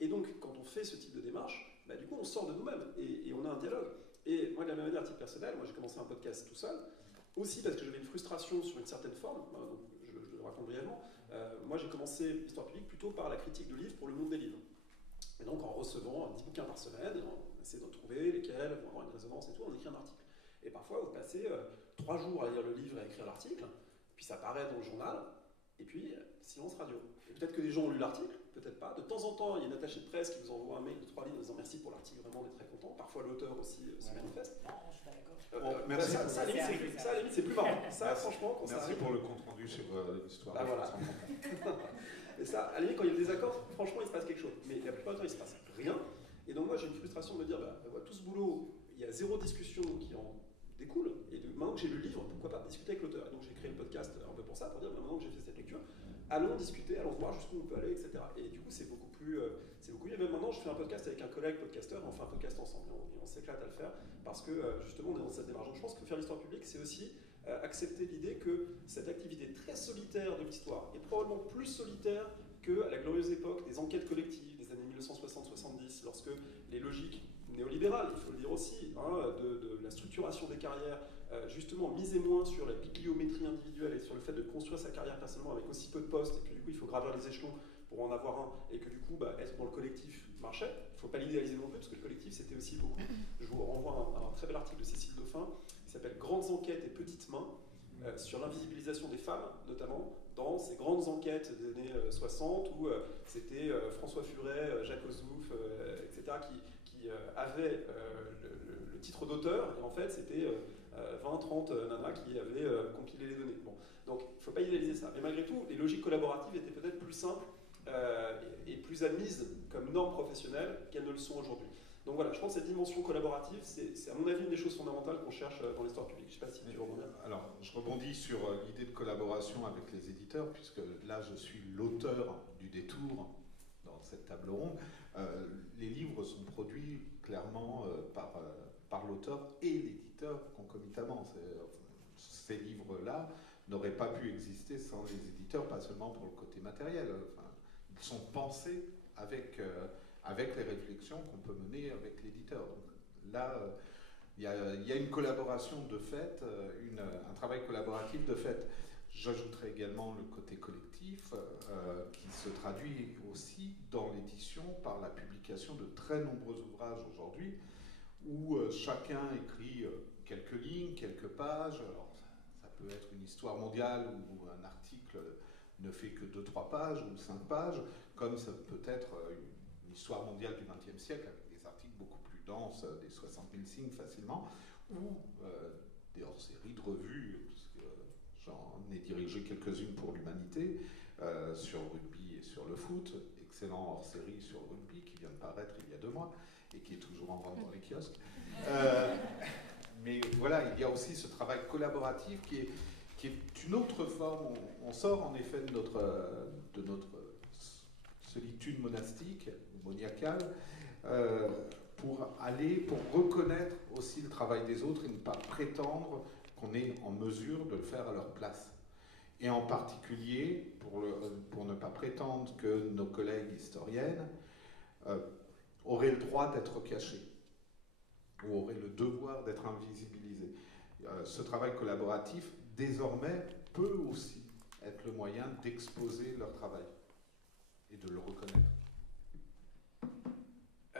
Et donc quand on fait ce type de démarche, bah, du coup on sort de nous-mêmes et on a un dialogue. Et moi de la même manière, à titre personnel, moi j'ai commencé un podcast tout seul, aussi parce que j'avais une frustration sur une certaine forme, donc je le raconte brièvement. Moi j'ai commencé l'histoire publique plutôt par la critique de livres pour le monde des livres. Et donc en recevant 10 bouquins par semaine, on essaie de trouver lesquels vont avoir une résonance et tout, on écrit un article. Et parfois vous passez 3 jours à lire le livre et à écrire l'article, puis ça paraît dans le journal, et puis silence radio. Et peut-être que les gens ont lu l'article, peut-être pas. De temps en temps, il y a une attachée de presse qui vous envoie un mail de 3 lignes en disant merci pour l'article, vraiment on est très content. Parfois l'auteur aussi se manifeste. Non, je suis pas d'accord. Merci. Ça, à la limite, c'est plus marrant. Ça, franchement, quand ça Merci arrive. pour le compte rendu sur l'histoire. Ah, voilà. Et ça, à la limite, quand il y a des désaccords, franchement, il se passe quelque chose. Mais la plupart du temps, il se passe rien. Et donc, moi, j'ai une frustration de me dire, tout ce boulot, il y a zéro discussion qui en découle. Et maintenant que j'ai lu le livre, pourquoi pas discuter avec l'auteur. Et donc, j'ai créé le podcast un peu pour ça, pour dire, maintenant que j'ai fait cette lecture, allons discuter, allons voir jusqu'où on peut aller, etc. Et du coup, c'est beaucoup plus. Et même maintenant, je fais un podcast avec un collègue podcasteur, on fait un podcast ensemble. Et on s'éclate à le faire parce que, justement, on est dans cette démarche. Donc, je pense que faire l'histoire publique, c'est aussi accepter l'idée que cette activité très solitaire de l'histoire est probablement plus solitaire qu'à la glorieuse époque des enquêtes collectives des années 1960-70, lorsque les logiques néolibérales, il faut le dire aussi, hein, de la structuration des carrières, justement misaient moins sur la bibliométrie individuelle et sur le fait de construire sa carrière personnellement avec aussi peu de postes, et que du coup il faut gravir les échelons pour en avoir un, et que du coup être dans le collectif marchait. Il ne faut pas l'idéaliser non plus, parce que le collectif c'était aussi beaucoup. Je vous renvoie à un très bel article de Cécile Dauphin, qui s'appelle Grandes enquêtes et petites mains, sur l'invisibilisation des femmes, notamment dans ces grandes enquêtes des années 60, où c'était François Furet, Jacques Ozouf, etc., qui avaient le titre d'auteur, et en fait c'était 20-30 nanas qui avaient compilé les données. Bon. Donc il ne faut pas idéaliser ça. Mais malgré tout, les logiques collaboratives étaient peut-être plus simples et plus admises comme normes professionnelles qu'elles ne le sont aujourd'hui. Donc voilà, je pense que cette dimension collaborative, c'est à mon avis une des choses fondamentales qu'on cherche dans l'histoire publique. Je ne sais pas si tu rebondis. Alors, je rebondis sur l'idée de collaboration avec les éditeurs, puisque là, je suis l'auteur du détour dans cette table ronde. Les livres sont produits clairement par l'auteur et l'éditeur concomitamment. Ces livres-là n'auraient pas pu exister sans les éditeurs, pas seulement pour le côté matériel. Enfin, ils sont pensés avec les réflexions qu'on peut mener avec l'éditeur. Donc là, il y a une collaboration de fait, un travail collaboratif de fait. J'ajouterai également le côté collectif qui se traduit aussi dans l'édition par la publication de très nombreux ouvrages aujourd'hui où chacun écrit quelques lignes, quelques pages. Alors, ça peut être une histoire mondiale où un article ne fait que 2-3 pages ou 5 pages, comme ça peut être une histoire mondiale du XXe siècle avec des articles beaucoup plus denses, des 60 000 signes facilement, ou des hors-séries de revues, parce que j'en ai dirigé quelques-unes pour l'Humanité, sur le rugby et sur le foot, excellent hors-série sur le rugby qui vient de paraître il y a 2 mois et qui est toujours en vente dans les kiosques. Mais voilà, il y a aussi ce travail collaboratif qui est une autre forme. On sort en effet de notre solitude monastique ou moniacale pour reconnaître aussi le travail des autres et ne pas prétendre qu'on est en mesure de le faire à leur place. Et en particulier, pour ne pas prétendre que nos collègues historiennes auraient le droit d'être cachées ou auraient le devoir d'être invisibilisées. Ce travail collaboratif, désormais, peut aussi être le moyen d'exposer leur travail et de le reconnaître.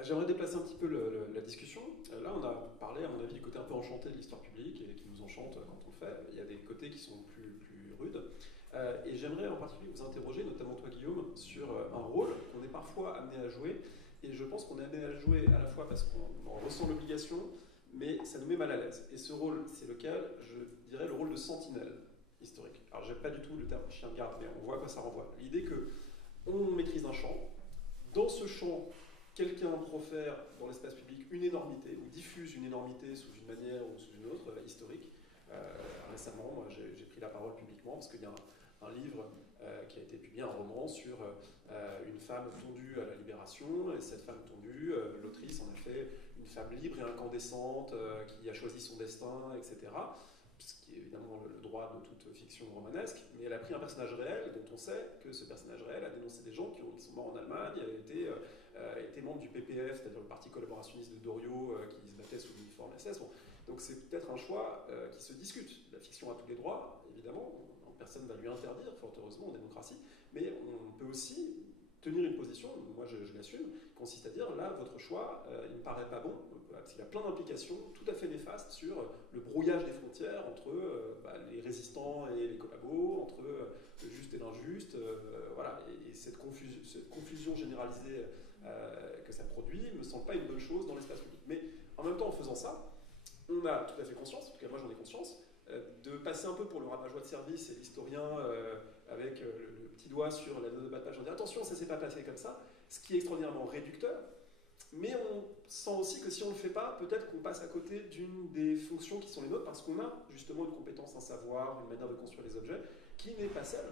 J'aimerais déplacer un petit peu la discussion. Là, on a parlé, à mon avis, du côté un peu enchanté de l'histoire publique et qui nous enchante quand on le fait. Il y a des côtés qui sont plus rudes. Et j'aimerais en particulier vous interroger, notamment toi Guillaume, sur un rôle qu'on est parfois amené à jouer Et je pense qu'on est amené à le jouer à la fois parce qu'on en ressent l'obligation, mais ça nous met mal à l'aise. Et ce rôle, c'est lequel? Je dirais le rôle de sentinelle historique. Alors, j'aime pas du tout le terme chien de garde, mais on voit à quoi ça renvoie. L'idée que on maîtrise un champ, dans ce champ, quelqu'un profère dans l'espace public une énormité, ou diffuse une énormité sous une manière ou sous une autre, historique. Récemment, moi, j'ai pris la parole publiquement parce qu'il y a un livre qui a été publié, un roman sur une femme tondue à la Libération, et cette femme tondue, l'autrice en a fait une femme libre et incandescente qui a choisi son destin, etc. Ce qui est évidemment le droit de toute fiction romanesque, mais elle a pris un personnage réel dont on sait que ce personnage réel a dénoncé des gens qui sont morts en Allemagne, a été membre du PPF, c'est-à-dire le parti collaborationniste de Doriot, qui se battait sous l'uniforme SS. Bon. Donc c'est peut-être un choix qui se discute. La fiction a tous les droits, évidemment, personne ne va lui interdire, fort heureusement, en démocratie, mais on peut aussi tenir une position, moi je l'assume, qui consiste à dire, là, votre choix, il ne me paraît pas bon, parce qu'il y a plein d'implications tout à fait néfastes sur le brouillage des frontières entre les résistants et les collabos, entre le juste et l'injuste, voilà, et cette confusion généralisée que ça produit me semble pas une bonne chose dans l'espace public. Mais en même temps, en faisant ça, on a tout à fait conscience, en tout cas moi j'en ai conscience, de passer un peu pour le rabat-joie de service et l'historien avec le petit doigt sur la note de bas de page, on dit attention, ça s'est pas passé comme ça, ce qui est extraordinairement réducteur, mais on sent aussi que si on ne le fait pas, peut-être qu'on passe à côté d'une des fonctions qui sont les nôtres, parce qu'on a justement une compétence, un savoir, une manière de construire les objets, qui n'est pas celle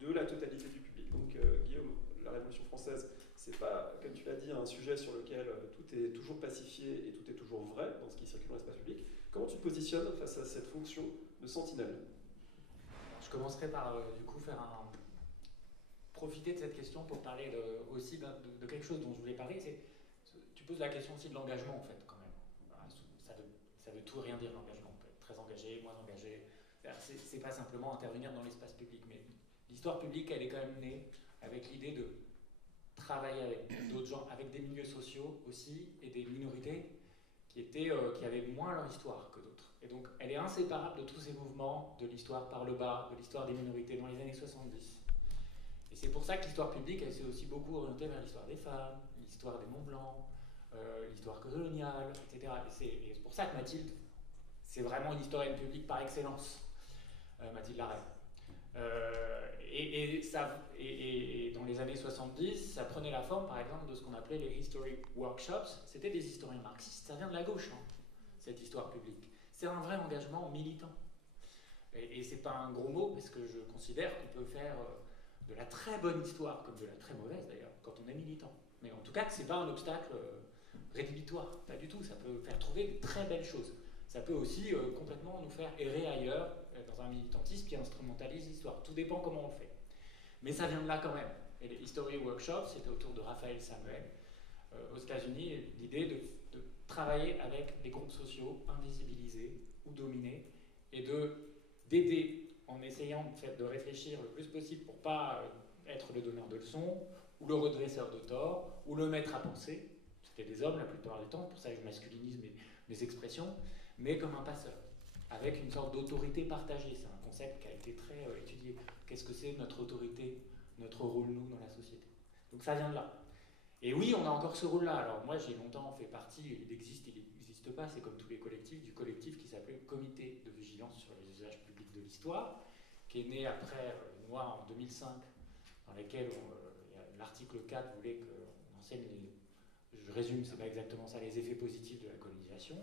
de la totalité du public. Donc Guillaume, la Révolution française, c'est pas, comme tu l'as dit, un sujet sur lequel tout est toujours pacifié et tout est toujours vrai dans ce qui circule dans l'espace public. Comment tu te positionnes face à cette fonction de sentinelle? Je commencerai par du coup profiter de cette question pour parler aussi de quelque chose dont je voulais parler. Tu poses la question aussi de l'engagement en fait quand même. Ça veut tout et rien dire l'engagement. On peut être très engagé, moins engagé. C'est pas simplement intervenir dans l'espace public, mais l'histoire publique elle est quand même née avec l'idée de travailler avec d'autres gens, avec des milieux sociaux aussi et des minorités qui avaient moins leur histoire que d'autres. Et donc, elle est inséparable de tous ces mouvements de l'histoire par le bas, de l'histoire des minorités dans les années 70. Et c'est pour ça que l'histoire publique, elle s'est aussi beaucoup orientée vers l'histoire des femmes, l'histoire des Monts Blancs, l'histoire coloniale, etc. Et c'est pour ça que Mathilde, c'est vraiment une historienne publique par excellence, Mathilde Larrey. Et dans les années 70, ça prenait la forme, par exemple, de ce qu'on appelait les History Workshops. C'était des historiens marxistes, ça vient de la gauche, hein, cette histoire publique. C'est un vrai engagement militant. Et c'est pas un gros mot, parce que je considère qu'on peut faire de la très bonne histoire, comme de la très mauvaise d'ailleurs, quand on est militant. Mais en tout cas, c'est pas un obstacle rédhibitoire, pas du tout. Ça peut faire trouver de très belles choses. Ça peut aussi complètement nous faire errer ailleurs, dans un militantisme qui instrumentalise l'histoire. Tout dépend comment on le fait. Mais ça vient de là quand même. Et les History Workshops, c'était autour de Raphaël Samuel, aux États-Unis, l'idée de travailler avec les groupes sociaux invisibilisés ou dominés, et d'aider en essayant de réfléchir le plus possible pour ne pas être le donneur de leçons, ou le redresseur de tort, ou le maître à penser. C'était des hommes la plupart du temps, pour ça que je masculinise mes expressions, mais comme un passeur, avec une sorte d'autorité partagée. C'est un concept qui a été très étudié. Qu'est-ce que c'est notre autorité, notre rôle, nous, dans la société? Donc ça vient de là. Et oui, on a encore ce rôle-là. Alors moi, j'ai longtemps fait partie, il n'existe pas, c'est comme tous les collectifs, du collectif qui s'appelait Comité de vigilance sur les usages publics de l'histoire, qui est né après une loi en 2005, dans laquelle l'article 4 voulait qu'on enseigne je résume, c'est pas exactement ça, les effets positifs de la colonisation.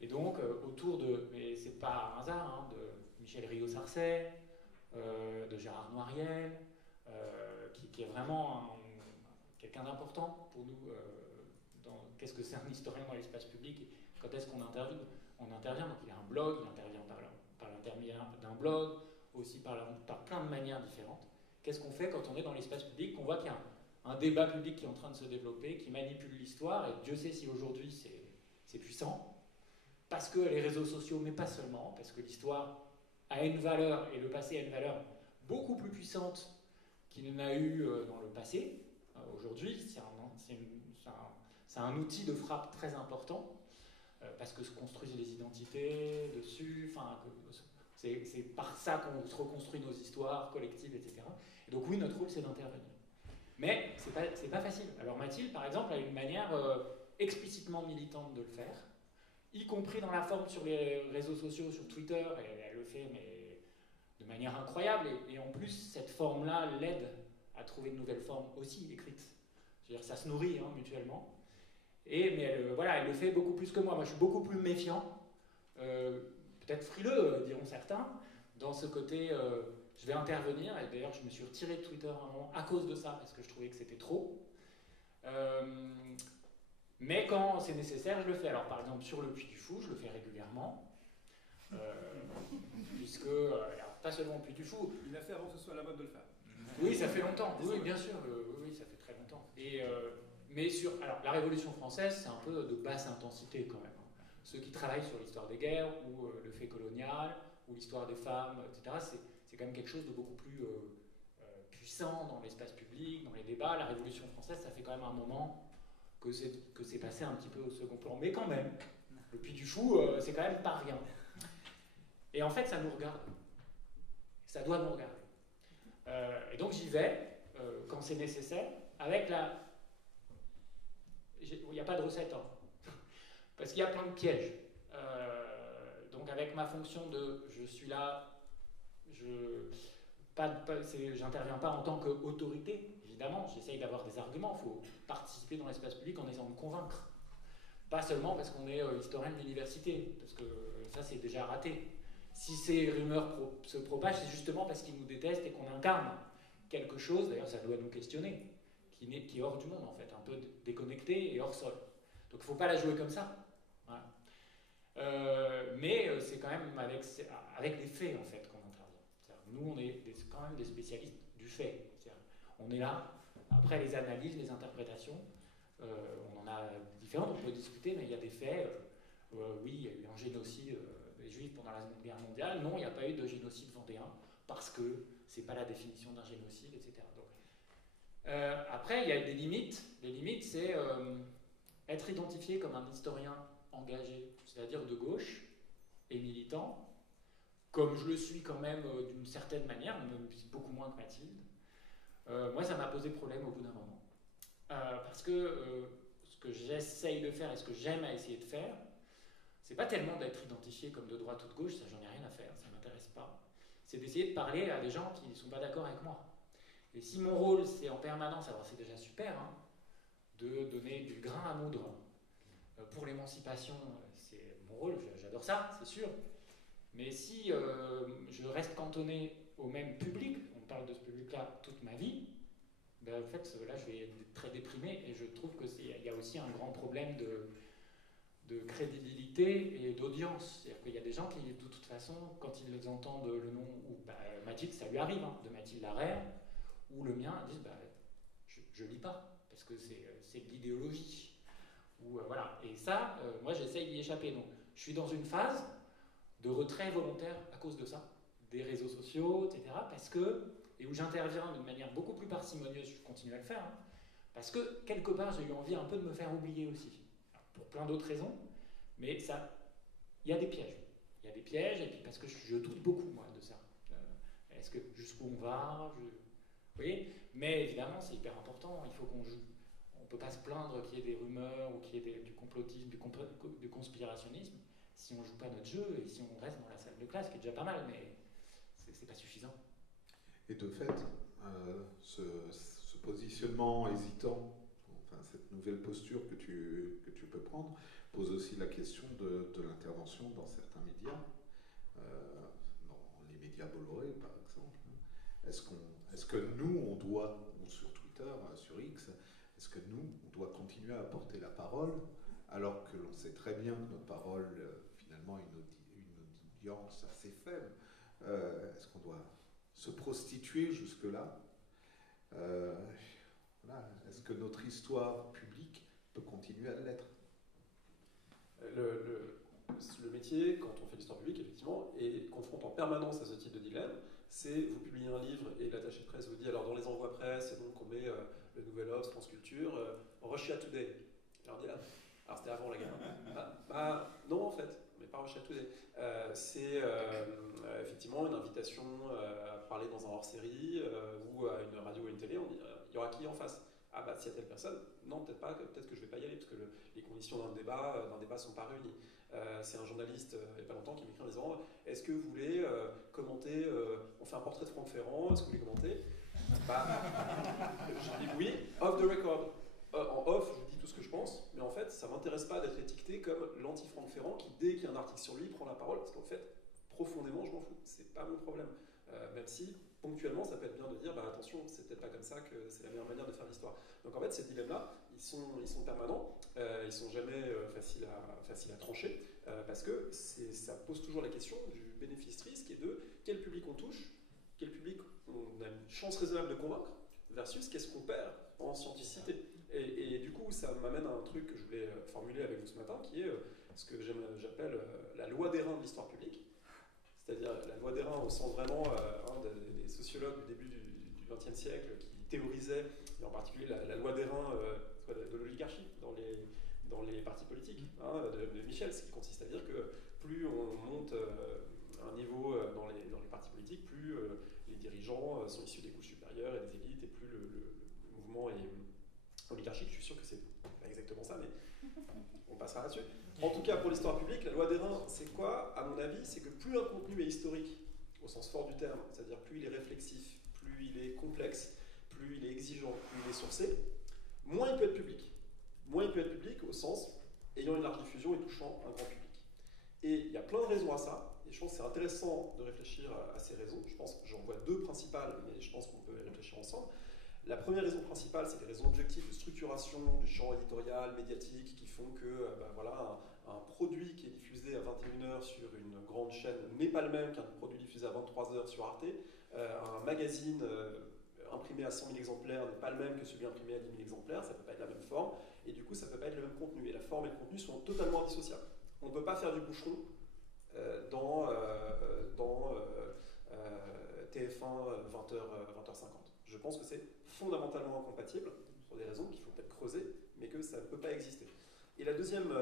Et donc, mais c'est pas un hasard, hein, de Michel Rio-Sarcey, de Gérard Noiriel, qui est vraiment quelqu'un d'important pour nous. Qu'est-ce que c'est un historien dans l'espace public? Quand est-ce qu'on intervient? On intervient, donc il a un blog, il intervient par l'intermédiaire d'un blog, aussi par plein de manières différentes. Qu'est-ce qu'on fait quand on est dans l'espace public, qu'on voit qu'il y a un débat public qui est en train de se développer, qui manipule l'histoire, et Dieu sait si aujourd'hui c'est puissant, parce que les réseaux sociaux, mais pas seulement, parce que l'histoire a une valeur, et le passé a une valeur beaucoup plus puissante qu'il n'a eu dans le passé. Aujourd'hui, c'est un outil de frappe très important, parce que se construisent les identités dessus, c'est par ça qu'on se reconstruit nos histoires collectives, etc. Et donc oui, notre rôle, c'est d'intervenir. Mais c'est pas facile. Alors Mathilde, par exemple, a une manière explicitement militante de le faire, y compris dans la forme sur les réseaux sociaux, sur Twitter, et elle le fait mais de manière incroyable, et en plus cette forme-là l'aide à trouver de nouvelles formes aussi écrites. C'est-à-dire ça se nourrit mutuellement. Mais elle le fait beaucoup plus que moi. Moi je suis beaucoup plus méfiant, peut-être frileux diront certains, dans ce côté je vais intervenir, et d'ailleurs je me suis retiré de Twitter à un moment à cause de ça, parce que je trouvais que c'était trop. Mais quand c'est nécessaire, je le fais. Alors par exemple sur le Puy du Fou, je le fais régulièrement, puisque, alors, pas seulement le Puy du Fou. Il l'a fait avant que ce soit la mode de le faire. Oui, ça fait longtemps, oui bien sûr, oui ça fait très longtemps. Mais alors la Révolution française, c'est un peu de basse intensité quand même. Ceux qui travaillent sur l'histoire des guerres, ou le fait colonial, ou l'histoire des femmes, etc., c'est quand même quelque chose de beaucoup plus puissant dans l'espace public, dans les débats. La Révolution française, ça fait quand même un moment que c'est passé un petit peu au second plan. Mais quand même, le Puy du Fou, c'est quand même pas rien. Et en fait, ça nous regarde. Ça doit nous regarder. Et donc j'y vais, quand c'est nécessaire, avec la... Il n'y a pas de recette, parce qu'il y a plein de pièges. Donc avec ma fonction de... Je suis là, j'interviens pas en tant qu'autorité, évidemment, j'essaye d'avoir des arguments, il faut participer dans l'espace public en essayant de convaincre. Pas seulement parce qu'on est historien de l'université, parce que ça c'est déjà raté. Si ces rumeurs se propagent, c'est justement parce qu'ils nous détestent et qu'on incarne quelque chose, d'ailleurs ça doit nous questionner, qui est hors du monde en fait, un peu déconnecté et hors sol. Donc il ne faut pas la jouer comme ça. Voilà. Mais c'est quand même avec les faits en fait qu'on intervient. Nous on est quand même des spécialistes du fait. On est là, après les analyses, les interprétations, on en a différentes, on peut discuter, mais il y a des faits. Oui, il y a eu un génocide des Juifs pendant la Seconde Guerre mondiale. Non, il n'y a pas eu de génocide vendéen, parce que c'est pas la définition d'un génocide, etc. Donc, après, il y a des limites. Les limites, c'est être identifié comme un historien engagé, c'est-à-dire de gauche et militant, comme je le suis quand même d'une certaine manière, même beaucoup moins que Mathilde. Moi, ça m'a posé problème au bout d'un moment. Parce que ce que j'essaye de faire et ce que j'aime à essayer de faire, c'est pas tellement d'être identifié comme de droite ou de gauche, ça j'en ai rien à faire, ça m'intéresse pas. C'est d'essayer de parler à des gens qui ne sont pas d'accord avec moi. Et si mon rôle c'est en permanence, alors c'est déjà super, de donner du grain à moudre pour l'émancipation, c'est mon rôle, j'adore ça, c'est sûr. Mais si je reste cantonné au même public, on parle de ce public-là toute ma vie, ben en fait là je vais être très déprimé et je trouve qu'il y a aussi un grand problème de crédibilité et d'audience. C'est-à-dire qu'il y a des gens qui, de toute façon, quand ils entendent le nom, ou Mathilde, ça lui arrive, de Mathilde Larère, ou le mien, ils disent je lis pas, parce que c'est de l'idéologie. Voilà. Et ça, moi j'essaye d'y échapper. Donc je suis dans une phase de retrait volontaire à cause de ça, des réseaux sociaux, etc. Et où j'interviens d'une manière beaucoup plus parcimonieuse, je continue à le faire, parce que quelque part j'ai eu envie un peu de me faire oublier aussi. Pour plein d'autres raisons, mais il y a des pièges. Il y a des pièges, et puis parce que je doute beaucoup, moi, de ça. Est-ce que jusqu'où on va Vous voyez. Mais évidemment, c'est hyper important, il faut qu'on joue. On ne peut pas se plaindre qu'il y ait des rumeurs, ou qu'il y ait du complotisme, du conspirationnisme, si on ne joue pas notre jeu, et si on reste dans la salle de classe, qui est déjà pas mal, mais c'est pas suffisant. Et de fait, ce positionnement hésitant, cette nouvelle posture que tu peux prendre, pose aussi la question de l'intervention dans certains médias, dans les médias Bolloré par exemple. Est-ce que nous, on doit, ou sur Twitter, sur X, est-ce que nous, on doit continuer à porter la parole, alors que l'on sait très bien que notre parole, finalement, a une audience assez faible? Est-ce qu'on doit se prostituer jusque-là? Voilà. Est-ce que notre histoire publique peut continuer à l'être? Le métier, quand on fait l'histoire publique, effectivement, et confronte en permanence à ce type de dilemme, c'est vous publiez un livre et l'attaché de presse vous dit, alors dans les envois presse, et donc on met le Nouvel Obs, France Culture, Russia Today. Alors on dit, alors c'était avant la guerre. Non en fait, mais pas Russia Today. C'est effectivement une invitation à parler dans un hors-série ou à une radio ou une télé, on dit il y aura qui en face? Ah bah s'il y a telle personne, non peut-être pas, peut-être que je vais pas y aller parce que les conditions d'un débat sont pas réunies. C'est un journaliste il n'y a pas longtemps qui m'écrit en disant est-ce que vous voulez commenter, on fait un portrait de Franck Ferrand, est-ce que vous voulez commenter? Bah, je dis oui, off the record. En off, je dis tout ce que je pense, mais en fait, ça ne m'intéresse pas d'être étiqueté comme l'anti-Franck Ferrand qui, dès qu'il y a un article sur lui, prend la parole, parce qu'en fait, profondément, je m'en fous. C'est pas mon problème. Même si, ponctuellement, ça peut être bien de dire, bah, attention, c'est peut-être pas comme ça que c'est la meilleure manière de faire l'histoire. Donc en fait, ces dilemmes-là, ils sont permanents, ils sont jamais faciles à trancher, parce que ça pose toujours la question du bénéfice-risque et de quel public on touche, quel public on a une chance raisonnable de convaincre, versus qu'est-ce qu'on perd en scienticité. Et du coup, ça m'amène à un truc que je voulais formuler avec vous ce matin, qui est ce que j'appelle la loi d'airain de l'histoire publique. C'est-à-dire la loi d'airain au sens vraiment des sociologues du début du XXe siècle qui théorisaient, et en particulier la loi d'airain de l'oligarchie dans les partis politiques, de Michel, ce qui consiste à dire que plus on monte un niveau dans les partis politiques, plus les dirigeants sont issus des couches supérieures et des élites, et plus le mouvement est oligarchique. Je suis sûr que c'est pas exactement ça, mais on passera là-dessus. En tout cas, pour l'histoire publique, la loi d'airain, c'est quoi? À mon avis, c'est que plus un contenu est historique, au sens fort du terme, c'est-à-dire plus il est réflexif, plus il est complexe, plus il est exigeant, plus il est sourcé, moins il peut être public. Moins il peut être public au sens ayant une large diffusion et touchant un grand public. Et il y a plein de raisons à ça, et je pense que c'est intéressant de réfléchir à ces raisons. Je pense que j'en vois deux principales, mais je pense qu'on peut y réfléchir ensemble. La première raison principale, c'est les raisons objectives de structuration du champ éditorial, médiatique, qui font que un produit qui est diffusé à 21h sur une grande chaîne n'est pas le même qu'un produit diffusé à 23h sur Arte. Un magazine imprimé à 100 000 exemplaires n'est pas le même que celui imprimé à 10 000 exemplaires, ça ne peut pas être la même forme, et du coup ça ne peut pas être le même contenu. Et la forme et le contenu sont totalement indissociables. On ne peut pas faire du boucheron dans TF1 20h50. Je pense que c'est fondamentalement incompatible, pour des raisons qu'il faut peut-être creuser, mais que ça ne peut pas exister. Et la deuxième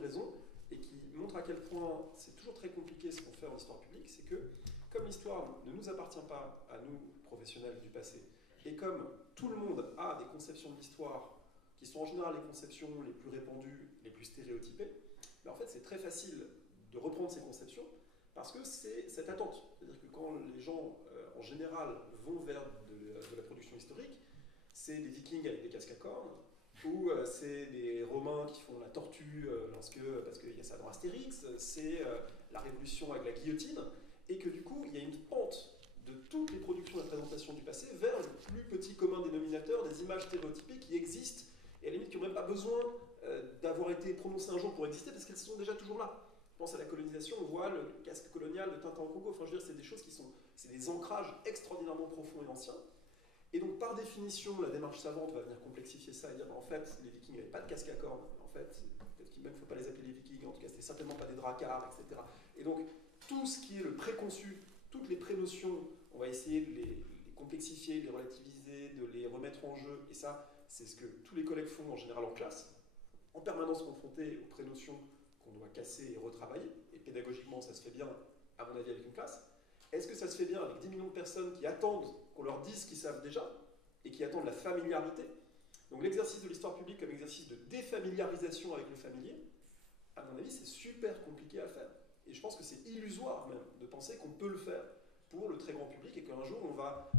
raison, et qui montre à quel point c'est toujours très compliqué ce qu'on fait en histoire publique, c'est que comme l'histoire ne nous appartient pas à nous, professionnels du passé, et comme tout le monde a des conceptions de l'histoire qui sont en général les conceptions les plus répandues, les plus stéréotypées, mais en fait c'est très facile de reprendre ces conceptions parce que c'est cette attente. C'est-à-dire que quand les gens, en général, vont vers de la production historique, c'est des Vikings avec des casques à cornes, ou c'est des Romains qui font la tortue parce qu'il y a ça dans Astérix, c'est la Révolution avec la guillotine, et que du coup, il y a une pente de toutes les productions et présentations du passé vers le plus petit commun dénominateur des images stéréotypées qui existent, et à la limite qui n'ont même pas besoin d'avoir été prononcées un jour pour exister, parce qu'elles sont déjà toujours là. Je pense à la colonisation, on voit le casque colonial de Tintin au Congo. Enfin, je veux dire, c'est des choses c'est des ancrages extraordinairement profonds et anciens. Et donc, par définition, la démarche savante va venir complexifier ça et dire, en fait, les Vikings n'avaient pas de casque à cornes. En fait, peut-être qu'il ne faut pas les appeler les Vikings. En tout cas, c'était certainement pas des dracards, etc. Et donc, tout ce qui est le préconçu, toutes les prénotions, on va essayer de les complexifier, de les relativiser, de les remettre en jeu. Et ça, c'est ce que tous les collègues font en général en classe, en permanence confrontés aux prénotions qu'on doit casser et retravailler, et pédagogiquement ça se fait bien, à mon avis, avec une classe. Est-ce que ça se fait bien avec 10 millions de personnes qui attendent qu'on leur dise ce qu'ils savent déjà, et qui attendent la familiarité? Donc l'exercice de l'histoire publique comme exercice de défamiliarisation avec le familier, à mon avis, c'est super compliqué à faire. Et je pense que c'est illusoire même de penser qu'on peut le faire pour le très grand public, et qu'un jour on va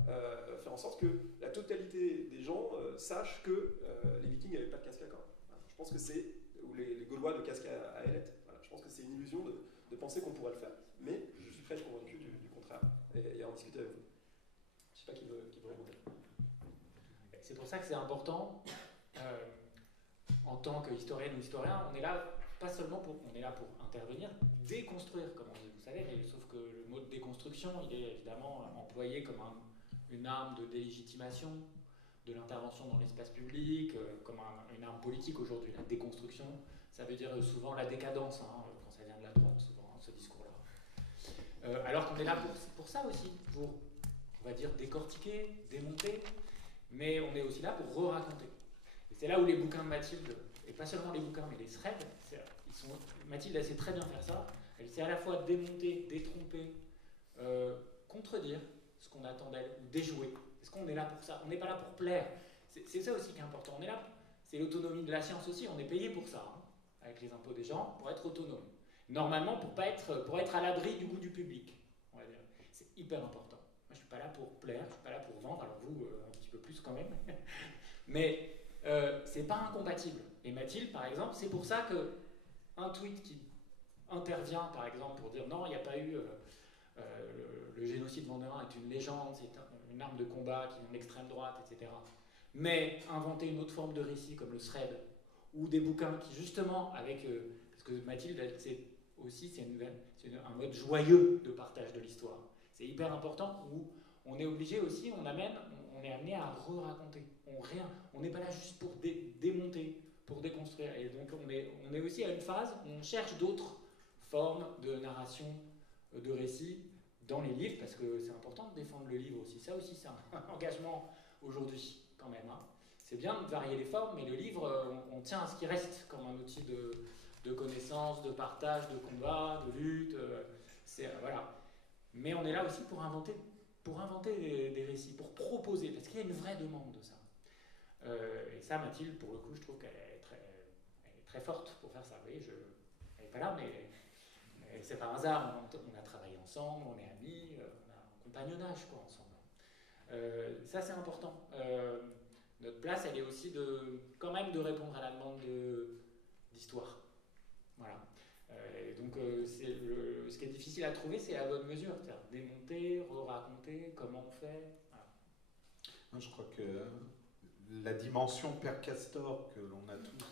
faire en sorte que la totalité des gens sachent que les Vikings n'avaient pas de casque à cornes. Voilà. Je pense que c'est, ou les Gaulois de casque à ailettes. Voilà. Je pense que c'est une illusion de penser qu'on pourrait le faire. Mais je suis très convaincu du contraire, et à en discuter avec vous. Je ne sais pas qui veut répondre. C'est pour ça que c'est important, en tant qu'historienne ou historien, on est là pas seulement pour intervenir, déconstruire, comme on dit, vous savez, mais sauf que le mot de déconstruction, il est évidemment employé comme une arme de délégitimation de l'intervention dans l'espace public, comme une arme politique aujourd'hui. La déconstruction, ça veut dire souvent la décadence, quand ça vient de la droite, souvent, ce discours-là. Alors qu'on est là pour ça aussi, pour, on va dire, décortiquer, démonter, mais on est aussi là pour re-raconter. Et c'est là où les bouquins de Mathilde, et pas seulement les bouquins, mais les threads, Mathilde, elle sait très bien faire ça. Elle sait à la fois démonter, détromper, contredire ce qu'on attend d'elle, ou déjouer. Est-ce qu'on est là pour ça? On n'est pas là pour plaire. C'est ça aussi qui est important. On est là, c'est l'autonomie de la science aussi. On est payé pour ça, hein, avec les impôts des gens, pour être autonome. Normalement, pour être à l'abri du goût du public, on va dire. C'est hyper important. Moi, je ne suis pas là pour plaire, je ne suis pas là pour vendre, alors vous, un petit peu plus quand même. Mais c'est pas incompatible. Et Mathilde, par exemple, c'est pour ça qu'un tweet qui intervient, par exemple, pour dire non, il n'y a pas eu... le génocide vendéen est une légende, c'est une arme de combat qui vient de l'extrême droite, etc. Mais inventer une autre forme de récit comme le thread, ou des bouquins qui justement, avec... parce que Mathilde, c'est un mode joyeux de partage de l'histoire. C'est hyper important, où on est obligé aussi, on est amené à re-raconter. On n'est pas là juste pour démonter, pour déconstruire. Et donc on est aussi à une phase où on cherche d'autres formes de narration, de récit dans les livres, parce que c'est important de défendre le livre aussi. Ça aussi, c'est un engagement aujourd'hui, quand même. Hein. C'est bien de varier les formes, mais le livre, on tient à ce qu'il reste comme un outil de connaissance, de partage, de combat, de lutte. Voilà. Mais on est là aussi pour inventer des récits, pour proposer, parce qu'il y a une vraie demande de ça. Et ça, Mathilde, pour le coup, je trouve qu'elle est très forte pour faire ça. Vous voyez, elle n'est pas là, mais c'est pas un hasard. On a travaillé ensemble, on est amis, on a un compagnonnage quoi, ensemble. Ça, c'est important. Notre place, elle est aussi quand même de répondre à la demande d'histoire. Voilà. Donc, ce qui est difficile à trouver, c'est la bonne mesure. C'est-à-dire démonter, raconter, comment on fait. Voilà. Moi, je crois que la dimension Père Castor que l'on a tous,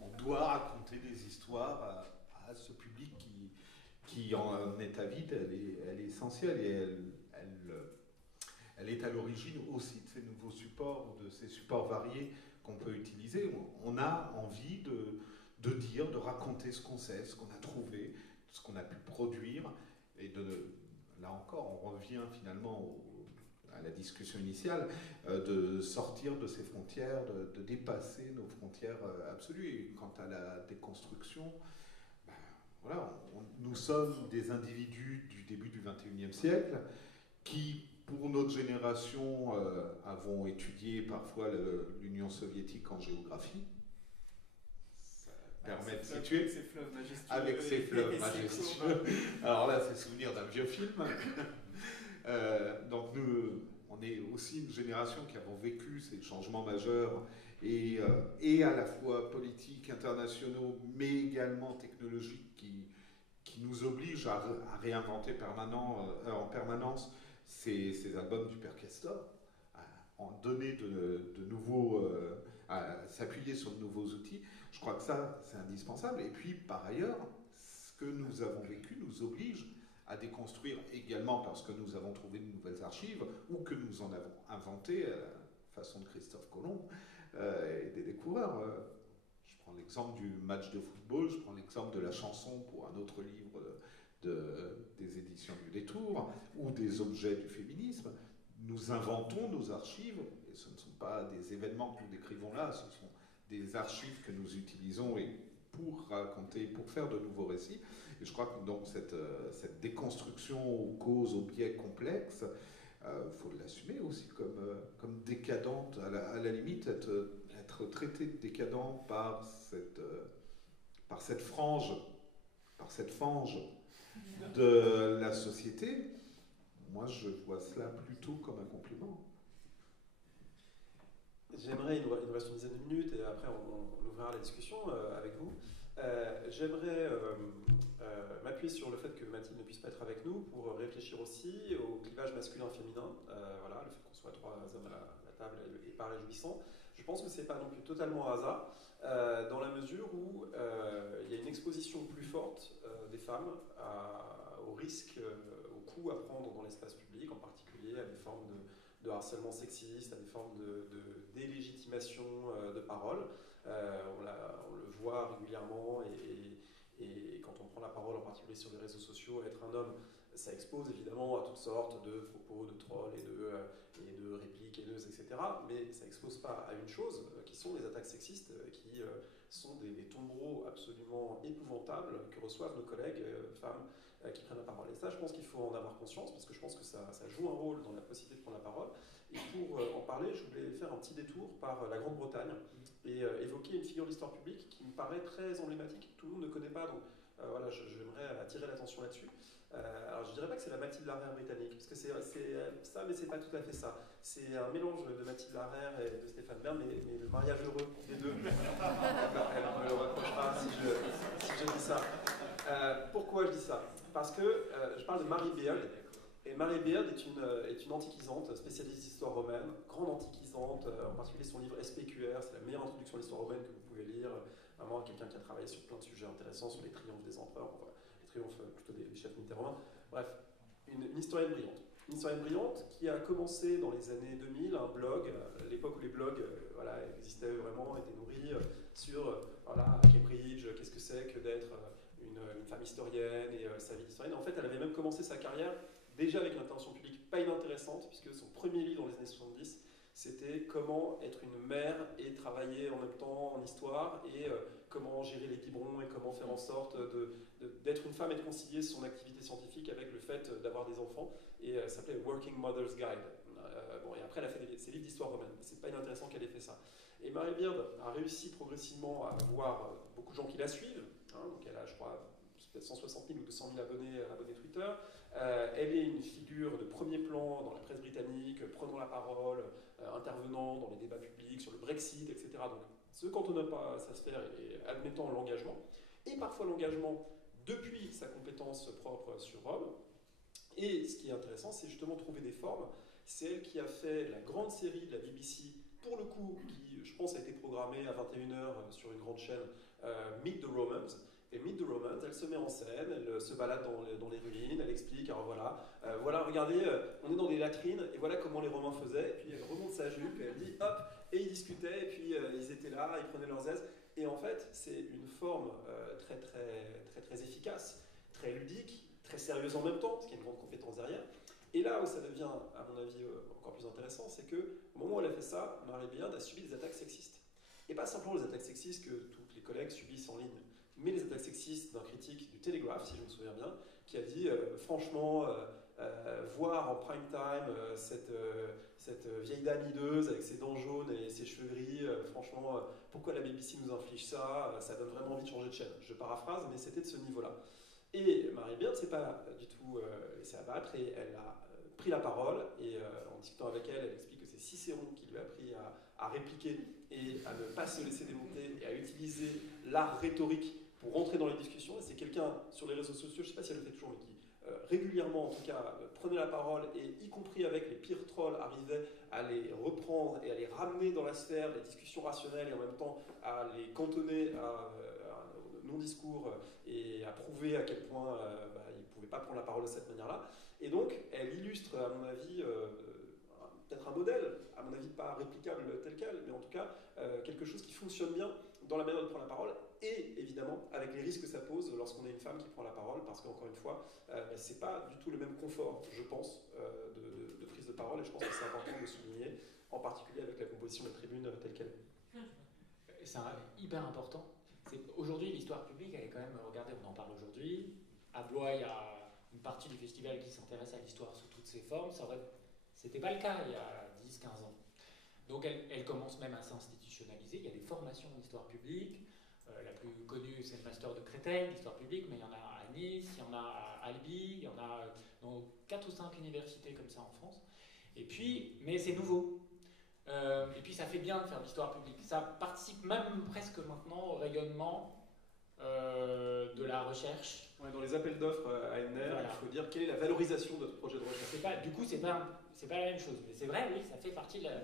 on doit raconter des histoires à ce public qui en est avide. Elle est essentielle et elle est à l'origine aussi de ces nouveaux supports, de ces supports variés qu'on peut utiliser. On a envie de dire, de raconter ce qu'on sait, ce qu'on a trouvé, ce qu'on a pu produire. Et là encore, on revient finalement à la discussion initiale, de sortir de ces frontières, de dépasser nos frontières absolues. Et quant à la déconstruction, voilà, nous sommes des individus du début du XXIe siècle qui, pour notre génération, avons étudié parfois l'Union soviétique en géographie. Permet de situer avec ses fleuves majestueux. Alors là, c'est souvenir d'un vieux film. Donc on est aussi une génération qui avons vécu ces changements majeurs et à la fois politiques, internationaux, mais également technologiques qui nous obligent à réinventer en permanence ces albums du Père Castor, à en donner de nouveaux, à s'appuyer sur de nouveaux outils. Je crois que ça, c'est indispensable. Et puis, par ailleurs, ce que nous avons vécu nous oblige à déconstruire également parce que nous avons trouvé de nouvelles archives ou que nous en avons inventé à la façon de Christophe Colomb et des découvreurs. Je prends l'exemple du match de football, je prends l'exemple de la chanson pour un autre livre des éditions du Détour ou des objets du féminisme. Nous inventons nos archives et ce ne sont pas des événements que nous décrivons là, ce sont des archives que nous utilisons pour raconter, pour faire de nouveaux récits. Et je crois que donc cette déconstruction aux causes, aux biais complexes, faut l'assumer aussi comme décadente, à la limite, être traité de décadent par cette fange de la société. Moi, je vois cela plutôt comme un compliment. J'aimerais, il nous reste une dizaine de minutes et après on ouvrira la discussion avec vous. J'aimerais m'appuyer sur le fait que Mathilde ne puisse pas être avec nous pour réfléchir aussi au clivage masculin-féminin. Voilà, le fait qu'on soit 3 hommes à la table et pas réjouissant. Je pense que c'est pas non plus totalement un hasard, dans la mesure où il y a une exposition plus forte des femmes au risque, au coût à prendre dans l'espace public, en particulier à des formes de harcèlement sexiste, à des formes de délégitimation de parole. On le voit régulièrement et quand on prend la parole, en particulier sur les réseaux sociaux, être un homme, ça expose évidemment à toutes sortes de propos, de trolls et de répliques haineuses, etc. Mais ça expose pas à une chose, qui sont les attaques sexistes, qui sont des tombereaux absolument épouvantables que reçoivent nos collègues femmes qui prennent la parole. ça, je pense qu'il faut en avoir conscience, parce que je pense que ça joue un rôle dans la possibilité de prendre la parole. Et pour en parler, je voulais faire un petit détour par la Grande-Bretagne et évoquer une figure de l'histoire publique qui me paraît très emblématique, que tout le monde ne connaît pas, donc voilà, j'aimerais attirer l'attention là-dessus. Alors je dirais pas que c'est la Mathilde Larère britannique, parce que c'est ça, mais c'est pas tout à fait ça. C'est un mélange de Mathilde Larère et de Stéphane Bern, mais le mariage heureux des deux. Elle me le reprochera si je dis ça. Pourquoi je dis ça? Parce que je parle de Mary Beard, et Mary Beard est une antiquisante, spécialiste d'histoire romaine, grande antiquisante, en particulier son livre SPQR, c'est la meilleure introduction à l'histoire romaine que vous pouvez lire. Vraiment quelqu'un qui a travaillé sur plein de sujets intéressants, sur les triomphes des empereurs, les triomphes plutôt des chefs militaires romains. Bref, une historienne brillante. Une historienne brillante qui a commencé dans les années 2000 un blog, l'époque où les blogs voilà, existaient vraiment, étaient nourris sur voilà, Cambridge, qu'est-ce que c'est que d'être une femme historienne et sa vie d'historienne. En fait, elle avait même commencé sa carrière déjà avec une intervention publique pas inintéressante, puisque son premier livre dans les années 70, c'était comment être une mère et travailler en même temps en histoire, et comment gérer les biberons et comment faire en sorte d'être une femme et de concilier son activité scientifique avec le fait d'avoir des enfants. Et ça s'appelait Working Mother's Guide. Bon, et après, elle a fait ses livres d'histoire romaine. C'est pas inintéressant qu'elle ait fait ça. Et Mary Beard a réussi progressivement à avoir beaucoup de gens qui la suivent. Donc elle a, je crois, peut-être 160 000 ou 200 000 abonnés Twitter. Elle est une figure de premier plan dans la presse britannique, prenant la parole, intervenant dans les débats publics sur le Brexit, etc. Donc, se cantonne pas à sa sphère et admettant l'engagement. Et parfois l'engagement depuis sa compétence propre sur Rome. Et ce qui est intéressant, c'est justement trouver des formes. C'est elle qui a fait la grande série de la BBC, pour le coup, qui, je pense, a été programmée à 21h sur une grande chaîne, Meet the Romans. Et Meet the Romans, elle se met en scène, elle se balade dans les ruines, elle explique, alors voilà, regardez, on est dans des latrines, et voilà comment les Romains faisaient. Et puis elle remonte sa jupe, et elle dit, hop, et ils discutaient, et puis ils étaient là, ils prenaient leurs aises. Et en fait, c'est une forme très efficace, très ludique, très sérieuse en même temps, parce qu'il y a une grande compétence derrière. Et là où ça devient, à mon avis, encore plus intéressant, c'est qu'au moment où elle a fait ça, Mary Beard a subi des attaques sexistes. Et pas simplement les attaques sexistes que tous les collègues subissent en ligne, mais les attaques sexistes d'un critique du Telegraph, si je me souviens bien, qui a dit, franchement, voir en prime time cette vieille dame hideuse avec ses dents jaunes et ses cheveux gris, franchement, pourquoi la BBC nous inflige ça? Ça donne vraiment envie de changer de chaîne. Je paraphrase, mais c'était de ce niveau-là. Et Mary Beard ne s'est pas du tout laissée abattre, et elle a pris la parole, et en discutant avec elle, elle explique que c'est Cicéron qui lui a appris à répliquer et à ne pas se laisser démonter et à utiliser l'art rhétorique pour rentrer dans les discussions. Et c'est quelqu'un sur les réseaux sociaux, je ne sais pas si elle le fait toujours, mais qui régulièrement en tout cas prenait la parole, et y compris avec les pires trolls arrivait à les reprendre et à les ramener dans la sphère des discussions rationnelles, et en même temps à les cantonner à non-discours et à prouver à quel point il ne pouvait pas prendre la parole de cette manière-là. Et donc elle illustre, à mon avis, peut-être un modèle, à mon avis pas réplicable tel quel, mais en tout cas quelque chose qui fonctionne bien dans la manière de prendre la parole, et évidemment avec les risques que ça pose lorsqu'on est une femme qui prend la parole, parce qu'encore une fois, c'est pas du tout le même confort, je pense, de prise de parole, et je pense que c'est important de le souligner, en particulier avec la composition des tribunes telle qu'elle est. C'est hyper important. Aujourd'hui, l'histoire publique, elle est quand même, regardez, on en parle aujourd'hui. À Blois, il y a une partie du festival qui s'intéresse à l'histoire sous toutes ses formes. C'était pas le cas il y a 10-15 ans. Donc elle commence même à s'institutionnaliser. Il y a des formations d'histoire publique. La plus connue, c'est le master de Créteil d'histoire publique, mais il y en a à Nice, il y en a à Albi, il y en a dans 4 ou 5 universités comme ça en France. Et puis, mais c'est nouveau. Et puis ça fait bien de faire de l'histoire publique. Ça participe même presque maintenant au rayonnement de la recherche. Ouais, dans les appels d'offres à ENR, voilà. Il faut dire quelle est la valorisation de notre projet de recherche. Du coup, c'est pas la même chose. Mais c'est vrai, oui, ça fait partie de la...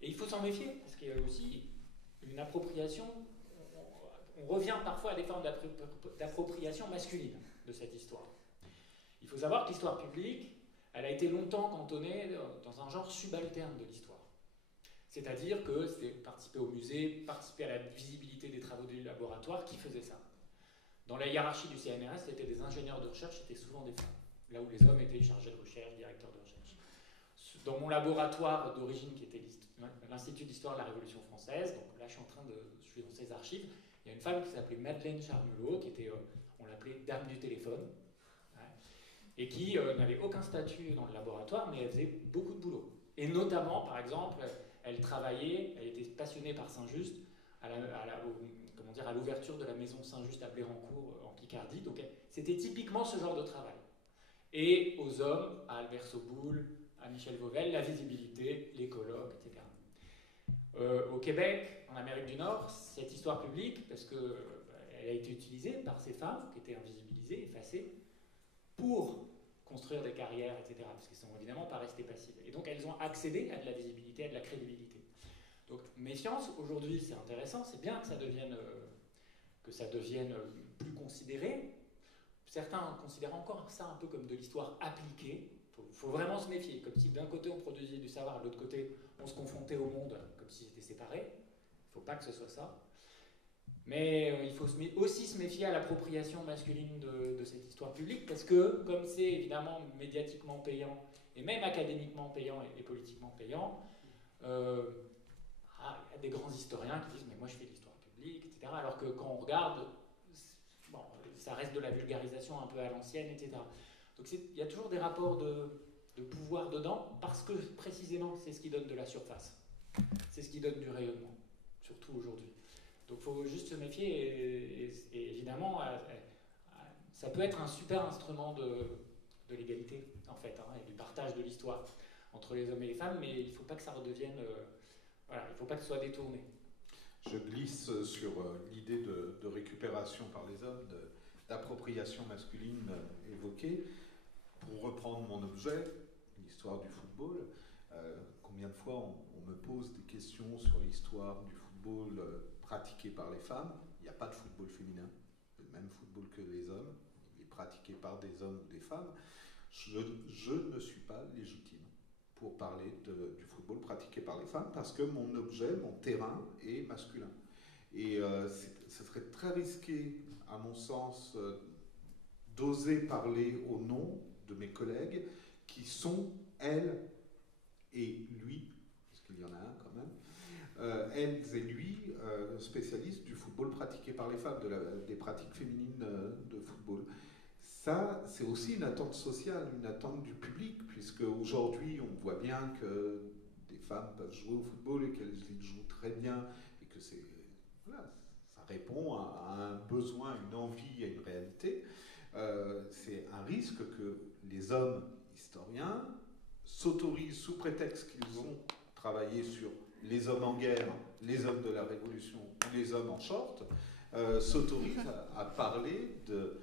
Et il faut s'en méfier, parce qu'il y a aussi une appropriation. On revient parfois à des formes d'appropriation masculine de cette histoire. Il faut savoir que l'histoire publique, elle a été longtemps cantonnée dans un genre subalterne de l'histoire. C'est-à-dire que c'était participer au musée, participer à la visibilité des travaux du laboratoire qui faisait ça. Dans la hiérarchie du CNRS, c'était des ingénieurs de recherche, c'était souvent des femmes, là où les hommes étaient chargés de recherche, directeurs de recherche. Dans mon laboratoire d'origine, qui était l'Institut d'histoire de la Révolution française, donc là je suis dans ses archives, il y a une femme qui s'appelait Madeleine Charnulot, qui était, on l'appelait Dame du téléphone. et qui n'avait aucun statut dans le laboratoire, mais elle faisait beaucoup de boulot. Et notamment, par exemple, elle travaillait, elle était passionnée par Saint-Just, à l'ouverture de la maison Saint-Just à Blérancourt, en Picardie. Donc c'était typiquement ce genre de travail. Et aux hommes, à Albert Soboul, à Michel Vauvel, la visibilité, les colloques, etc. Au Québec, en Amérique du Nord, cette histoire publique, parce qu'elle a été utilisée par ces femmes qui étaient invisibilisées, effacées, pour construire des carrières, etc. Parce qu'elles ne sont évidemment pas restées passives. Et donc elles ont accédé à de la visibilité, à de la crédibilité. Donc méfiance, aujourd'hui c'est intéressant, c'est bien que ça devienne plus considéré. Certains considèrent encore ça un peu comme de l'histoire appliquée. Il faut vraiment se méfier, comme si d'un côté on produisait du savoir, de l'autre côté on se confrontait au monde comme si c'était séparé. Il ne faut pas que ce soit ça. Mais il faut aussi se méfier à l'appropriation masculine de cette histoire publique, parce que comme c'est évidemment médiatiquement payant, et même académiquement payant et politiquement payant, il y a des grands historiens qui disent « mais moi je fais de l'histoire publique », etc. Alors que quand on regarde, bon, ça reste de la vulgarisation un peu à l'ancienne, etc. Donc il y a toujours des rapports de pouvoir dedans, parce que précisément c'est ce qui donne de la surface, c'est ce qui donne du rayonnement, surtout aujourd'hui. Donc il faut juste se méfier, et évidemment, ça peut être un super instrument de l'égalité, en fait, et du partage de l'histoire entre les hommes et les femmes, mais il ne faut pas que ça redevienne... voilà, il ne faut pas que ce soit détourné. Je glisse sur l'idée de récupération par les hommes, d'appropriation masculine évoquée. Pour reprendre mon objet, l'histoire du football, combien de fois on me pose des questions sur l'histoire du football pratiqué par les femmes. Il n'y a pas de football féminin, c'est le même football que les hommes, il est pratiqué par des hommes ou des femmes. Je ne suis pas légitime pour parler du football pratiqué par les femmes, parce que mon objet, mon terrain est masculin. Et ce serait très risqué, à mon sens, d'oser parler au nom de mes collègues qui sont, elles et lui, parce qu'il y en a un quand même, elles et lui, spécialistes du football pratiqué par les femmes, des pratiques féminines de football. Ça, c'est aussi une attente sociale, une attente du public, puisque aujourd'hui, on voit bien que des femmes peuvent jouer au football et qu'elles y jouent très bien, et que voilà, ça répond à un besoin, une envie, à une réalité. C'est un risque que les hommes historiens s'autorisent, sous prétexte qu'ils ont travaillé sur les hommes en guerre, les hommes de la Révolution ou les hommes en short, s'autorisent à parler de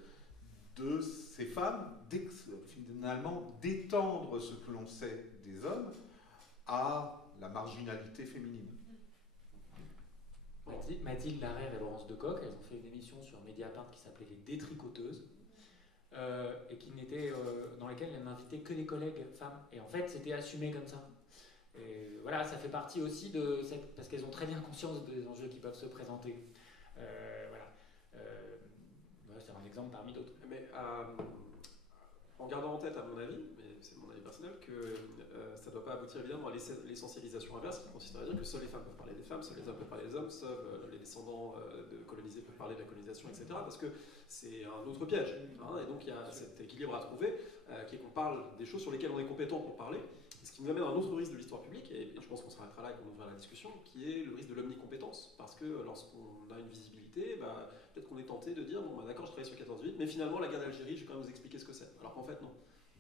ces femmes, finalement d'étendre ce que l'on sait des hommes à la marginalité féminine. Mathilde Larère et Laurence Decoq, elles ont fait une émission sur Mediapart qui s'appelait Les Détricoteuses, et dans laquelle elles n'invitaient que des collègues femmes. Et en fait, c'était assumé comme ça. Et voilà, ça fait partie aussi de cette... parce qu'elles ont très bien conscience des enjeux qui peuvent se présenter. C'est un exemple parmi d'autres. Mais en gardant en tête, à mon avis, mais c'est mon avis personnel, que ça ne doit pas aboutir évidemment à l'essentialisation inverse, qui consiste à dire que seules les femmes peuvent parler des femmes, seuls les hommes peuvent parler des hommes, seuls les descendants de colonisés peuvent parler de la colonisation, etc. Parce que c'est un autre piège. Et donc il y a cet équilibre à trouver, qui est qu'on parle des choses sur lesquelles on est compétent pour parler. Ce qui nous amène à un autre risque de l'histoire publique, et je pense qu'on s'arrêtera là et qu'on ouvrira la discussion, qui est le risque de l'omnicompétence. Parce que lorsqu'on a une visibilité, peut-être qu'on est tenté de dire, bon, d'accord, je travaille sur 14-8, mais finalement, la guerre d'Algérie, je vais quand même vous expliquer ce que c'est. Alors qu'en fait, non.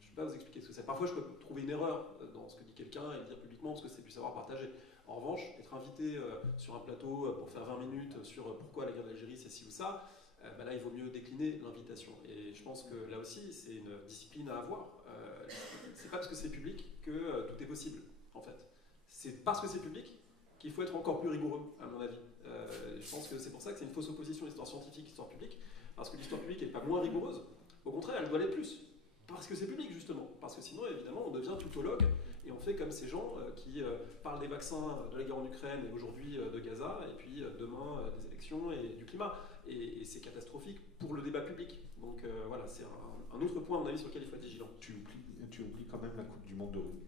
Je ne vais pas vous expliquer ce que c'est. Parfois, je peux trouver une erreur dans ce que dit quelqu'un et le dire publiquement parce que c'est du savoir partagé. En revanche, être invité sur un plateau pour faire 20 minutes sur pourquoi la guerre d'Algérie, c'est ci ou ça, là, il vaut mieux décliner l'invitation. Et je pense que là aussi, c'est une discipline à avoir. C'est pas parce que c'est public que tout est possible, en fait. C'est parce que c'est public qu'il faut être encore plus rigoureux, à mon avis. Je pense que c'est pour ça que c'est une fausse opposition l'histoire scientifique, l'histoire publique, parce que l'histoire publique n'est pas moins rigoureuse. Au contraire, elle doit l'être plus. Parce que c'est public, justement. Parce que sinon, évidemment, on devient tutologue et on fait comme ces gens qui parlent des vaccins, de la guerre en Ukraine et aujourd'hui de Gaza, et puis demain des élections et du climat. Et c'est catastrophique pour le débat public. Donc voilà, c'est un autre point, à mon avis, sur lequel il faut être vigilant. Tu oublies quand même la Coupe du Monde de rugby.